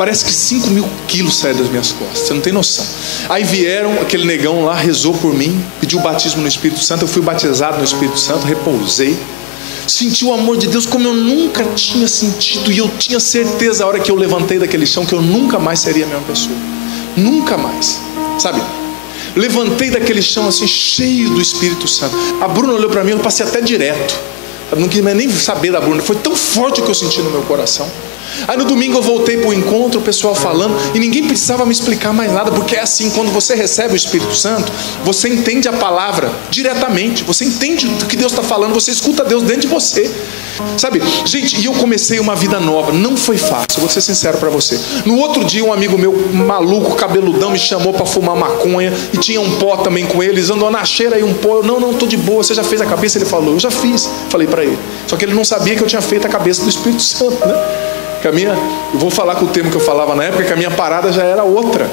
Parece que 5.000 quilos saíram das minhas costas, você não tem noção. Aí vieram, aquele negão lá rezou por mim, pediu o batismo no Espírito Santo. Eu fui batizado no Espírito Santo, repousei, senti o amor de Deus como eu nunca tinha sentido. E eu tinha certeza, a hora que eu levantei daquele chão, que eu nunca mais seria a mesma pessoa. Nunca mais, sabe? Levantei daquele chão assim, cheio do Espírito Santo. A Bruna olhou para mim, eu passei até direto. Eu não queria nem saber da Bruna. Foi tão forte o que eu senti no meu coração. Aí no domingo eu voltei para o encontro, o pessoal falando, e ninguém precisava me explicar mais nada, porque é assim, quando você recebe o Espírito Santo, você entende a palavra diretamente, você entende do que Deus está falando, você escuta Deus dentro de você, sabe? Gente, e eu comecei uma vida nova, não foi fácil, eu vou ser sincero para você. No outro dia um amigo meu, maluco, cabeludão, me chamou para fumar maconha, e tinha um pó também com eles, andou na cheira aí um pó. Eu, não, tô de boa, você já fez a cabeça? Ele falou, eu já fiz, falei para ele, só que ele não sabia que eu tinha feito a cabeça do Espírito Santo, né? Eu vou falar com o termo que eu falava na época, que a minha parada já era outra.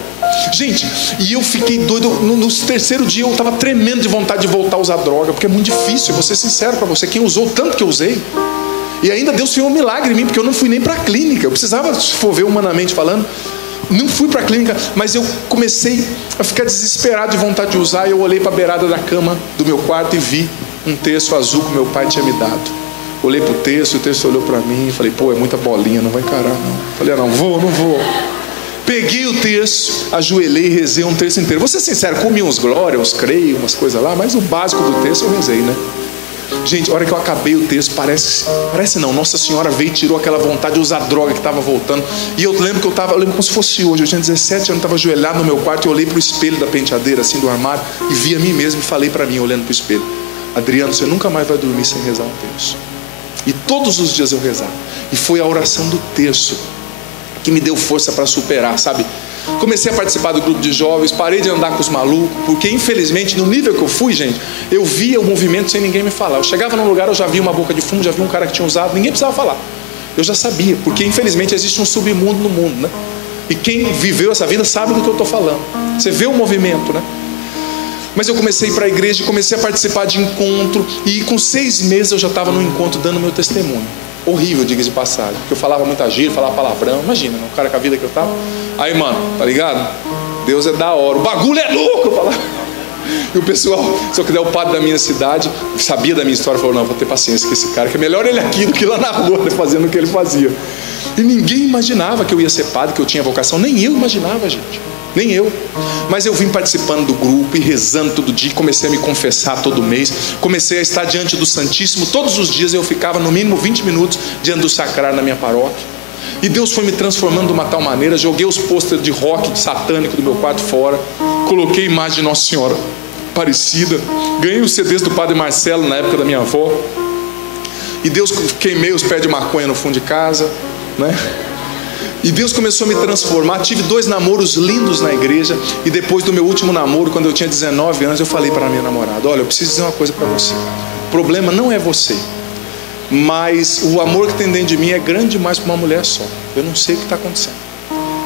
Gente, e eu fiquei doido. No terceiro dia eu estava tremendo de vontade de voltar a usar droga, porque é muito difícil, eu vou ser sincero para você, quem usou tanto que eu usei. E ainda Deus fez um milagre em mim, porque eu não fui nem para a clínica. Eu precisava, se for ver humanamente falando, não fui para a clínica, mas eu comecei a ficar desesperado de vontade de usar. E eu olhei para a beirada da cama do meu quarto e vi um terço azul que meu pai tinha me dado. Olhei pro texto, o texto olhou para mim e falei, pô, é muita bolinha, não vai encarar não. Falei, não vou. Peguei o texto, ajoelhei e rezei um terço inteiro. Vou ser sincero, comi uns glória, uns creio, umas coisas lá, mas o básico do texto eu rezei, né? Gente, a hora que eu acabei o texto, parece não, Nossa Senhora veio e tirou aquela vontade de usar droga que estava voltando. E eu lembro como se fosse hoje, eu tinha 17 anos, estava ajoelhado no meu quarto e olhei pro espelho da penteadeira, assim, do armário, e vi a mim mesmo e falei para mim, olhando pro espelho, Adriano, você nunca mais vai dormir sem rezar um terço. E todos os dias eu rezava. E foi a oração do terço que me deu força para superar, sabe? Comecei a participar do grupo de jovens, parei de andar com os malucos, porque infelizmente no nível que eu fui, gente, eu via o movimento sem ninguém me falar. Eu chegava num lugar, eu já via uma boca de fumo, já via um cara que tinha usado, ninguém precisava falar. Eu já sabia, porque infelizmente existe um submundo no mundo, né? E quem viveu essa vida sabe do que eu estou falando. Você vê o movimento, né? Mas eu comecei a ir para a igreja, comecei a participar de encontro, e com 6 meses eu já estava no encontro dando meu testemunho. Horrível, diga-se de passagem, porque eu falava muita gíria, falava palavrão, imagina, o cara com a vida que eu estava. Aí, mano, tá ligado? Deus é da hora, o bagulho é louco, eu falava. E o pessoal, se eu quiser, o padre da minha cidade, que sabia da minha história, falou, não, vou ter paciência com esse cara, que é melhor ele aqui do que lá na rua, fazendo o que ele fazia. E ninguém imaginava que eu ia ser padre, que eu tinha vocação, nem eu imaginava, gente. Nem eu, mas eu vim participando do grupo e rezando todo dia, comecei a me confessar todo mês, comecei a estar diante do Santíssimo, todos os dias eu ficava no mínimo 20 minutos diante do sacrário na minha paróquia, e Deus foi me transformando de uma tal maneira, joguei os pôsteres de rock satânico do meu quarto fora, coloquei a imagem de Nossa Senhora Aparecida, ganhei os CDs do Padre Marcelo na época da minha avó, e Deus, queimei os pés de maconha no fundo de casa, né? E Deus começou a me transformar. Tive 2 namoros lindos na igreja. E depois do meu último namoro, quando eu tinha 19 anos, eu falei para a minha namorada, olha, eu preciso dizer uma coisa para você. O problema não é você, mas o amor que tem dentro de mim é grande demais para uma mulher só. Eu não sei o que está acontecendo.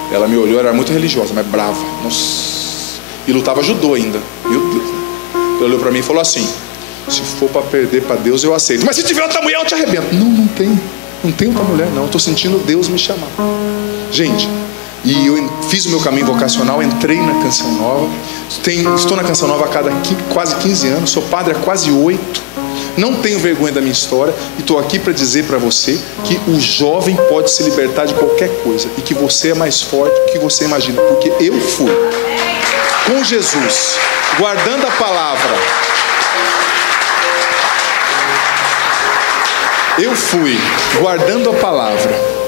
Ela me olhou, era muito religiosa, mas brava. Nossa. E lutava judô ainda. Meu Deus. Ela olhou para mim e falou assim, se for para perder para Deus, eu aceito. Mas se tiver outra mulher, eu te arrebento. Não tem. Não tem outra mulher, não. Eu estou sentindo Deus me chamar. Gente, e eu fiz o meu caminho vocacional, entrei na Canção Nova. Estou na Canção Nova há quase 15 anos. Sou padre há quase 8. Não tenho vergonha da minha história. E estou aqui para dizer para você que o jovem pode se libertar de qualquer coisa. E que você é mais forte do que você imagina. Porque eu fui com Jesus, guardando a palavra. Eu fui guardando a palavra.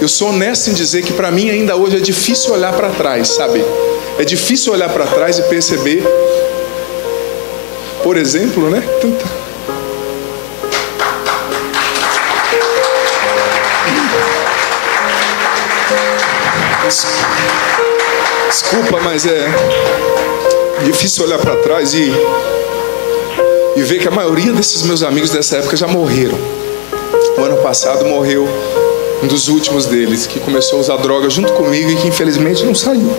Eu sou honesto em dizer que para mim ainda hoje é difícil olhar para trás, sabe? É difícil olhar para trás e perceber, por exemplo, né? Desculpa, mas é difícil olhar para trás e ver que a maioria desses meus amigos dessa época já morreram. O ano passado morreu um dos últimos deles, que começou a usar droga junto comigo e que infelizmente não saiu.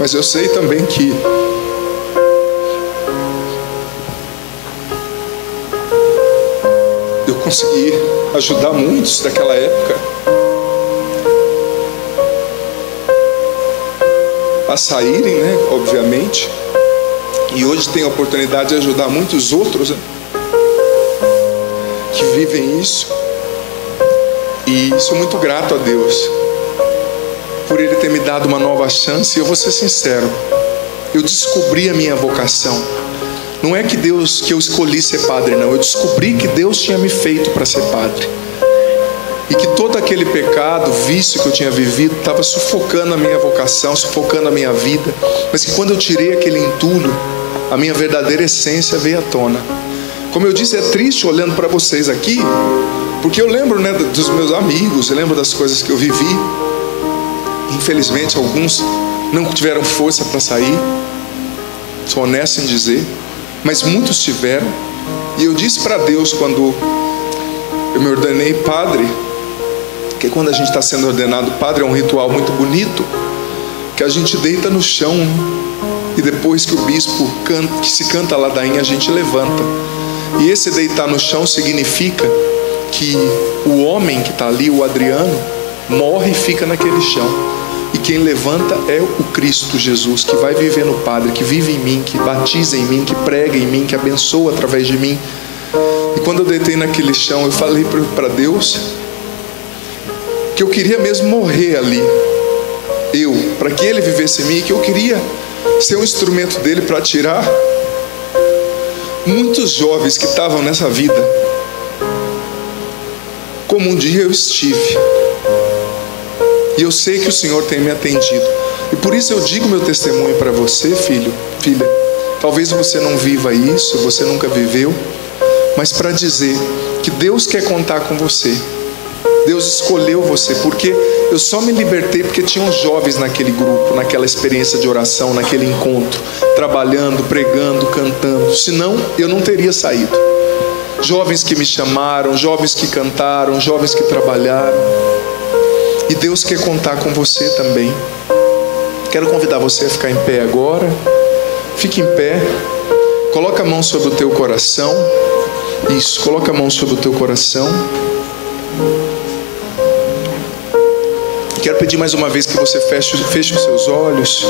Mas eu sei também que eu consegui ajudar muitos daquela época a saírem, né? Obviamente. E hoje tenho a oportunidade de ajudar muitos outros, né, que vivem isso. E sou muito grato a Deus por Ele ter me dado uma nova chance. E eu vou ser sincero, eu descobri a minha vocação. Não é que eu escolhi ser padre, não. Eu descobri que Deus tinha me feito para ser padre. E que todo aquele pecado, vício que eu tinha vivido estava sufocando a minha vocação, sufocando a minha vida. Mas que quando eu tirei aquele entulho, a minha verdadeira essência veio à tona. Como eu disse, é triste olhando para vocês aqui, porque eu lembro, né, dos meus amigos, eu lembro das coisas que eu vivi. Infelizmente alguns não tiveram força para sair, sou honesto em dizer, mas muitos tiveram. E eu disse para Deus, quando eu me ordenei padre, que quando a gente está sendo ordenado padre é um ritual muito bonito, que a gente deita no chão, e depois que o bispo canta, que se canta a ladainha, a gente levanta. E esse deitar no chão significa que o homem que está ali, o Adriano, morre e fica naquele chão. E quem levanta é o Cristo Jesus, que vai viver no Padre, que vive em mim, que batiza em mim, que prega em mim, que abençoa através de mim. E quando eu deitei naquele chão, eu falei para Deus que eu queria mesmo morrer ali, para que Ele vivesse em mim, que eu queria ser um instrumento dele para tirar muitos jovens que estavam nessa vida, como um dia eu estive. E eu sei que o Senhor tem me atendido. E por isso eu digo meu testemunho para você, filho, filha. Talvez você não viva isso, você nunca viveu, mas para dizer que Deus quer contar com você. Deus escolheu você, porque eu só me libertei porque tinham jovens naquele grupo, naquela experiência de oração, naquele encontro, trabalhando, pregando, cantando. Senão eu não teria saído. Jovens que me chamaram, jovens que cantaram, jovens que trabalharam. E Deus quer contar com você também. Quero convidar você a ficar em pé agora. Fique em pé. Coloca a mão sobre o teu coração. Isso, coloca a mão sobre o teu coração. Quero pedir mais uma vez que você feche os seus olhos.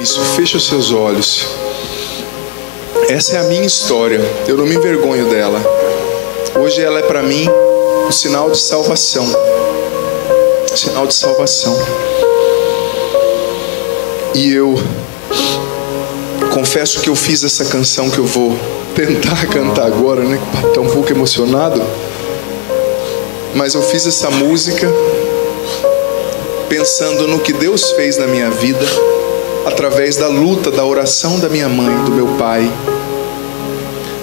Isso, feche os seus olhos. Essa é a minha história, eu não me envergonho dela. Hoje ela é para mim um sinal de salvação. Sinal de salvação. E eu confesso que eu fiz essa canção que eu vou tentar cantar agora, né? Tá um pouco emocionado. Mas eu fiz essa música pensando no que Deus fez na minha vida, através da luta, da oração da minha mãe, do meu pai.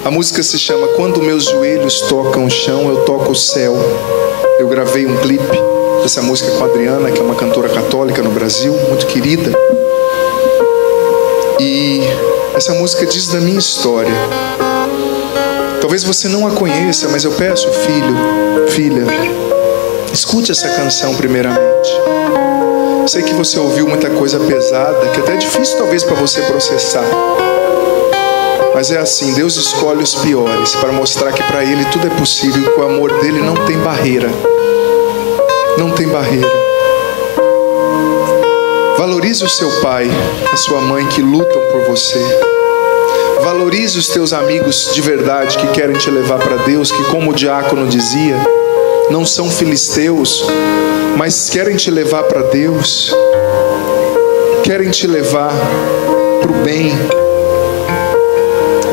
A música se chama Quando Meus Joelhos Tocam o Chão, Eu Toco o Céu. Eu gravei um clipe dessa música com a Adriana, que é uma cantora católica no Brasil, muito querida. E essa música diz da minha história. Talvez você não a conheça, mas eu peço, filho, filha, escute essa canção primeiramente. Sei que você ouviu muita coisa pesada, que até é difícil talvez para você processar. Mas é assim, Deus escolhe os piores para mostrar que para Ele tudo é possível, que o amor dele não tem barreira. Não tem barreira. Valorize o seu pai, a sua mãe que lutam por você. Valorize os teus amigos de verdade que querem te levar para Deus, que como o diácono dizia, não são filisteus, mas querem te levar para Deus. Querem te levar para o bem.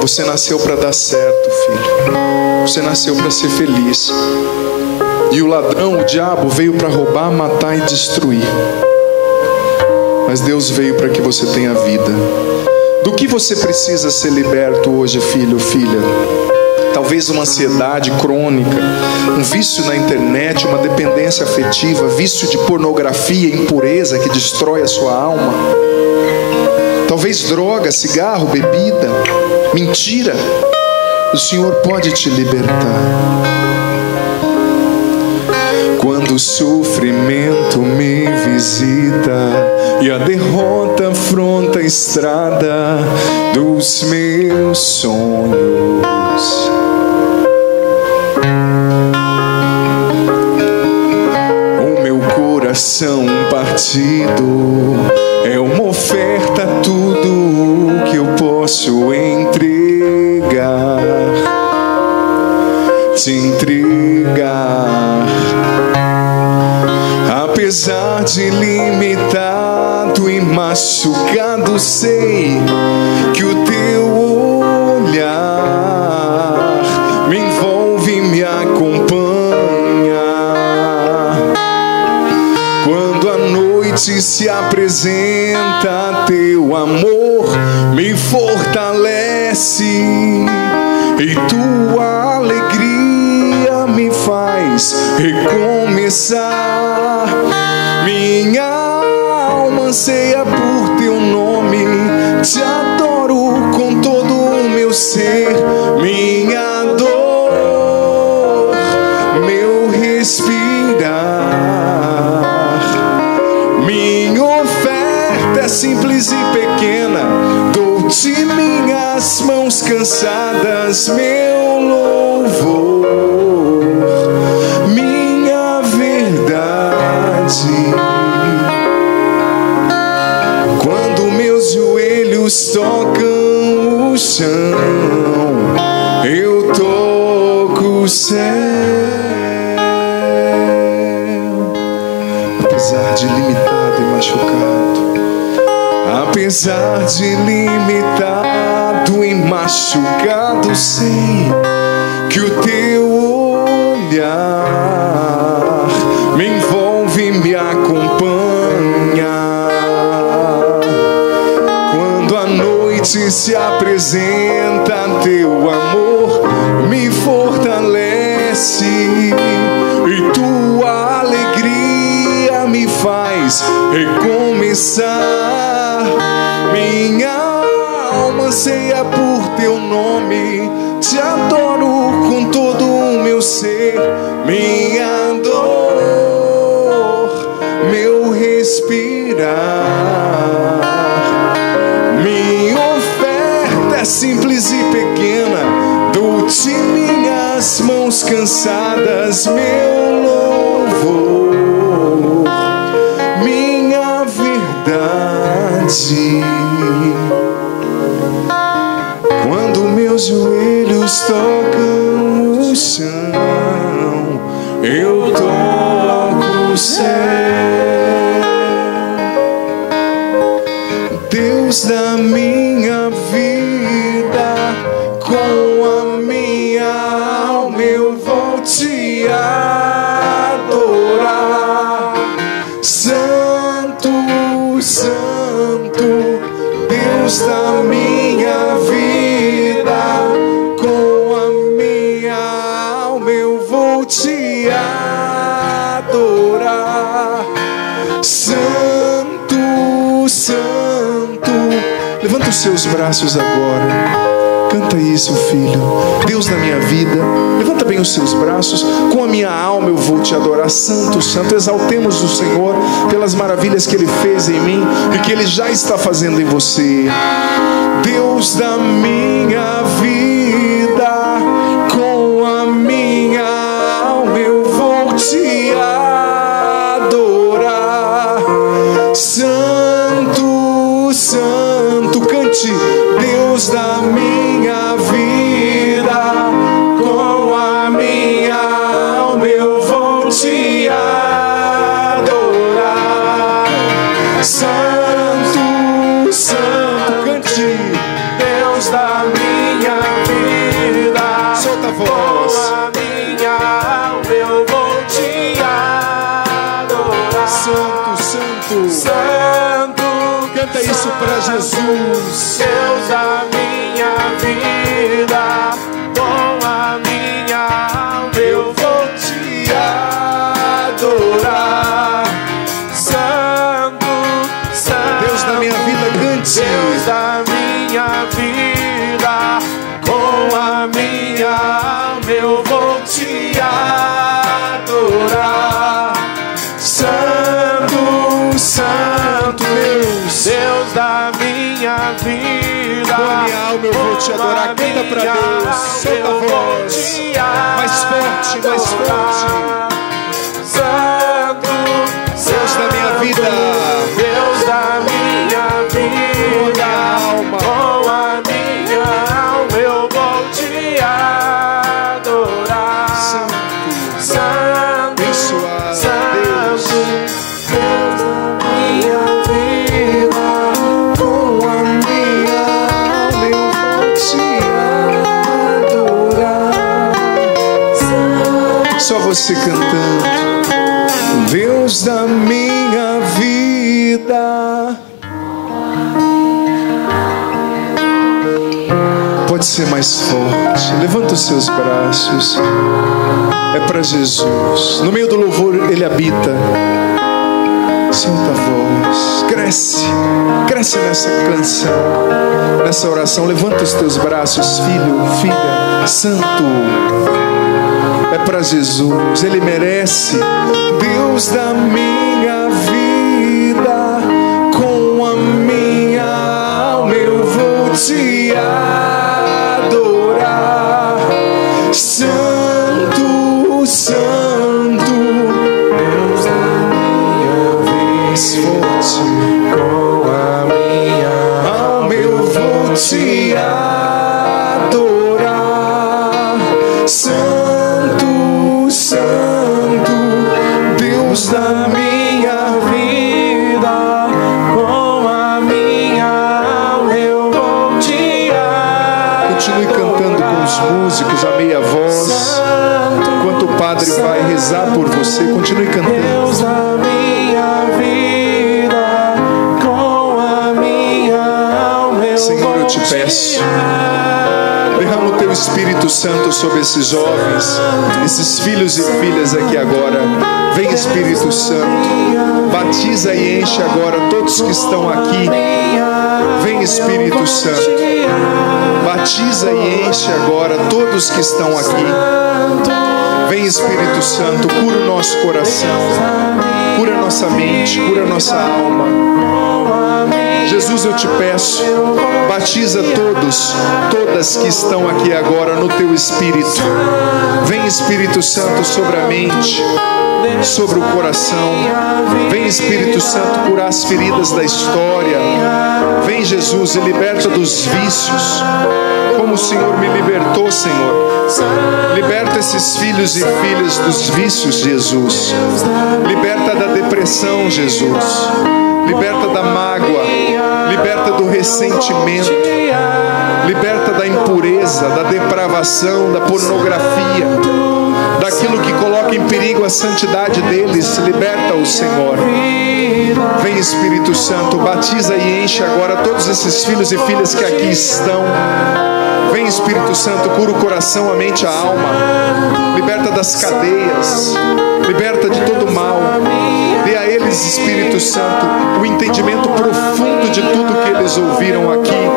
Você nasceu para dar certo, filho. Você nasceu para ser feliz. E o ladrão, o diabo, veio para roubar, matar e destruir. Mas Deus veio para que você tenha vida. Do que você precisa ser liberto hoje, filho, filha? Talvez uma ansiedade crônica, um vício na internet, uma dependência afetiva, vício de pornografia, impureza que destrói a sua alma. Talvez droga, cigarro, bebida, mentira. O Senhor pode te libertar. Quando o sofrimento me visita e a derrota afronta a estrada dos meus sonhos, te entregar. Apesar de limitado e machucado, sei que o teu olhar me envolve e me acompanha. Quando a noite se apresenta, teu amor me fortalece e tua alegria me faz recomeçar. Minha alma anseia por teu nome, te adoro com todo o meu ser. Minha dor, meu respirar, minha oferta é simples e pequena. Dou-te minhas mãos cansadas, meu louvor, minha verdade. Quando meus joelhos tocam o chão, eu toco o céu. Apesar de limitado e machucado, apesar de limitado e machucado, sei que o teu olhar me envolve e me acompanha. Quando a noite se apresenta, teu amor me fortalece e tua alegria me faz recomeçar. Minha alma anseia por teu nome, te adoro com todo o meu ser. Minha dor, meu respirar, minha oferta é simples e pequena. Dou-te minhas mãos cansadas, meu louvor, minha verdade. Quando meus joelhos tocam o chão, eu toco o céu. Deus da minha vida, com a minha alma eu vou te adorar. Santo, Santo, Deus da minha vida, com a minha alma eu vou te adorar. Santo, Santo. Levanta os seus braços agora. Canta isso, filho. Deus da minha vida, levanta bem os seus braços. Com a minha alma eu vou te adorar. Santo, Santo. Exaltemos o Senhor pelas maravilhas que Ele fez em mim e que Ele já está fazendo em você. Deus da minha vida, com a minha alma eu vou te adorar. Santo, Santo. Cante. Deus da minha vida, com a minha alma eu vou te adorar. Santo, Santo. Cante. Deus da minha vida, solta a voz. Com a minha alma eu vou te adorar. Santo, Santo, Santo. Canta isso para Jesus. Deus da minha vida, com a minha alma eu vou te adorar. Santo, Santo. Deus da minha vida, cante. Deus da minha vida, com a minha alma eu vou te adorar. Santo, Santo, Deus, Deus da minha vida, com a minha alma eu vou te adorar. Canta pra Deus, solta a voz, mais forte, mais forte. Santo, Deus da minha vida, Deus da minha vida, com a minha alma eu vou te adorar. você cantando. Deus da minha vida. Pode ser mais forte. Levanta os seus braços. É para Jesus. No meio do louvor Ele habita. Solta a voz. Cresce. Cresce nessa canção, nessa oração. Levanta os teus braços, filho, filha. Santo. É para Jesus. Ele merece. Deus da minha vida, com a minha alma eu vou te adorar. Santo, Santo, Deus da minha vida, com a minha alma eu vou te adorar. Santo, Santo, Deus da minha vida, com a minha alma eu vou te adorar. Continue cantando com os músicos a meia voz, enquanto o padre vai rezar por você. Continue cantando. Deus da minha vida, com a minha alma eu Senhor, eu te peço, derrama o teu Espírito Santo sobre esses jovens, esses filhos e filhas aqui agora. Vem, Espírito Santo, batiza e enche agora todos que estão aqui. Vem, Espírito Santo, batiza e enche agora todos que estão aqui. Vem, Espírito Santo, cura o nosso coração, cura a nossa mente, cura a nossa alma. Jesus, eu te peço, batiza todos, todas que estão aqui agora no teu Espírito. Vem, Espírito Santo, sobre a mente, sobre o coração. Vem, Espírito Santo, curar as feridas da história. Vem, Jesus, e liberta dos vícios, como o Senhor me libertou, Senhor. Liberta esses filhos e filhas dos vícios, Jesus. Liberta da depressão, Jesus. Liberta da mágoa. Liberta do ressentimento. Liberta da impureza, da depravação, da pornografia, daquilo que coloca em perigo a santidade deles. Liberta-os, Senhor. Vem, Espírito Santo, batiza e enche agora todos esses filhos e filhas que aqui estão. Vem, Espírito Santo, cura o coração, a mente, a alma. Liberta das cadeias. Liberta de todo mal. Dê a eles, Espírito Santo, o entendimento profundo de tudo que eles ouviram aqui.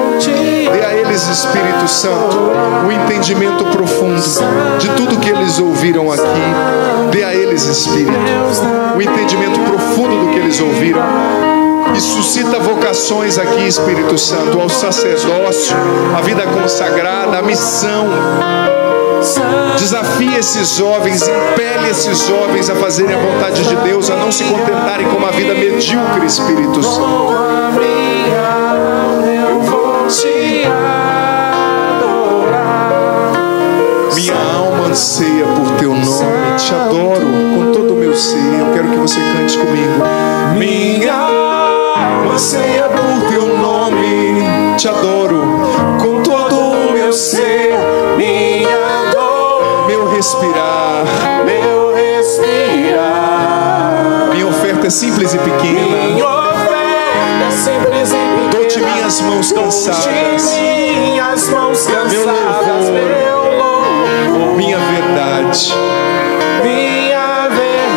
Dê a eles, Espírito Santo, o entendimento profundo de tudo que eles ouviram aqui. Dê a eles, Espírito, o entendimento profundo do que eles ouviram. E suscita vocações aqui, Espírito Santo, ao sacerdócio, à vida consagrada, à missão. Desafia esses jovens, impele esses jovens a fazerem a vontade de Deus, a não se contentarem com uma vida medíocre, Espírito Santo. Eu vou te adorar. Minha alma anseia por teu nome, te adoro com todo o meu ser. Eu quero que você cante comigo. Minha alma anseia por teu nome, te adoro com todo o meu ser. Minha oferta é simples e pequena. Dou-te minhas mãos cansadas, meu louvor, minha verdade.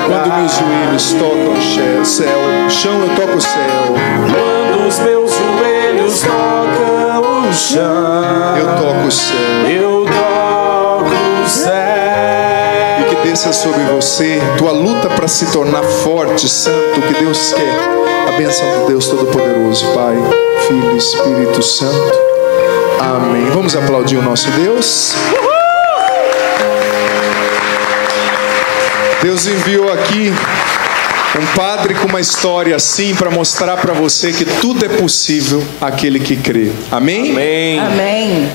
Quando meus joelhos tocam o chão, eu toco o céu. Quando os meus joelhos tocam o chão, eu toco o céu. Desça sobre você tua luta para se tornar forte, santo, que Deus quer. A bênção de Deus Todo-Poderoso, Pai, Filho e Espírito Santo. Amém. Vamos aplaudir o nosso Deus. Deus enviou aqui um padre com uma história assim para mostrar para você que tudo é possível àquele que crê. Amém? Amém. Amém.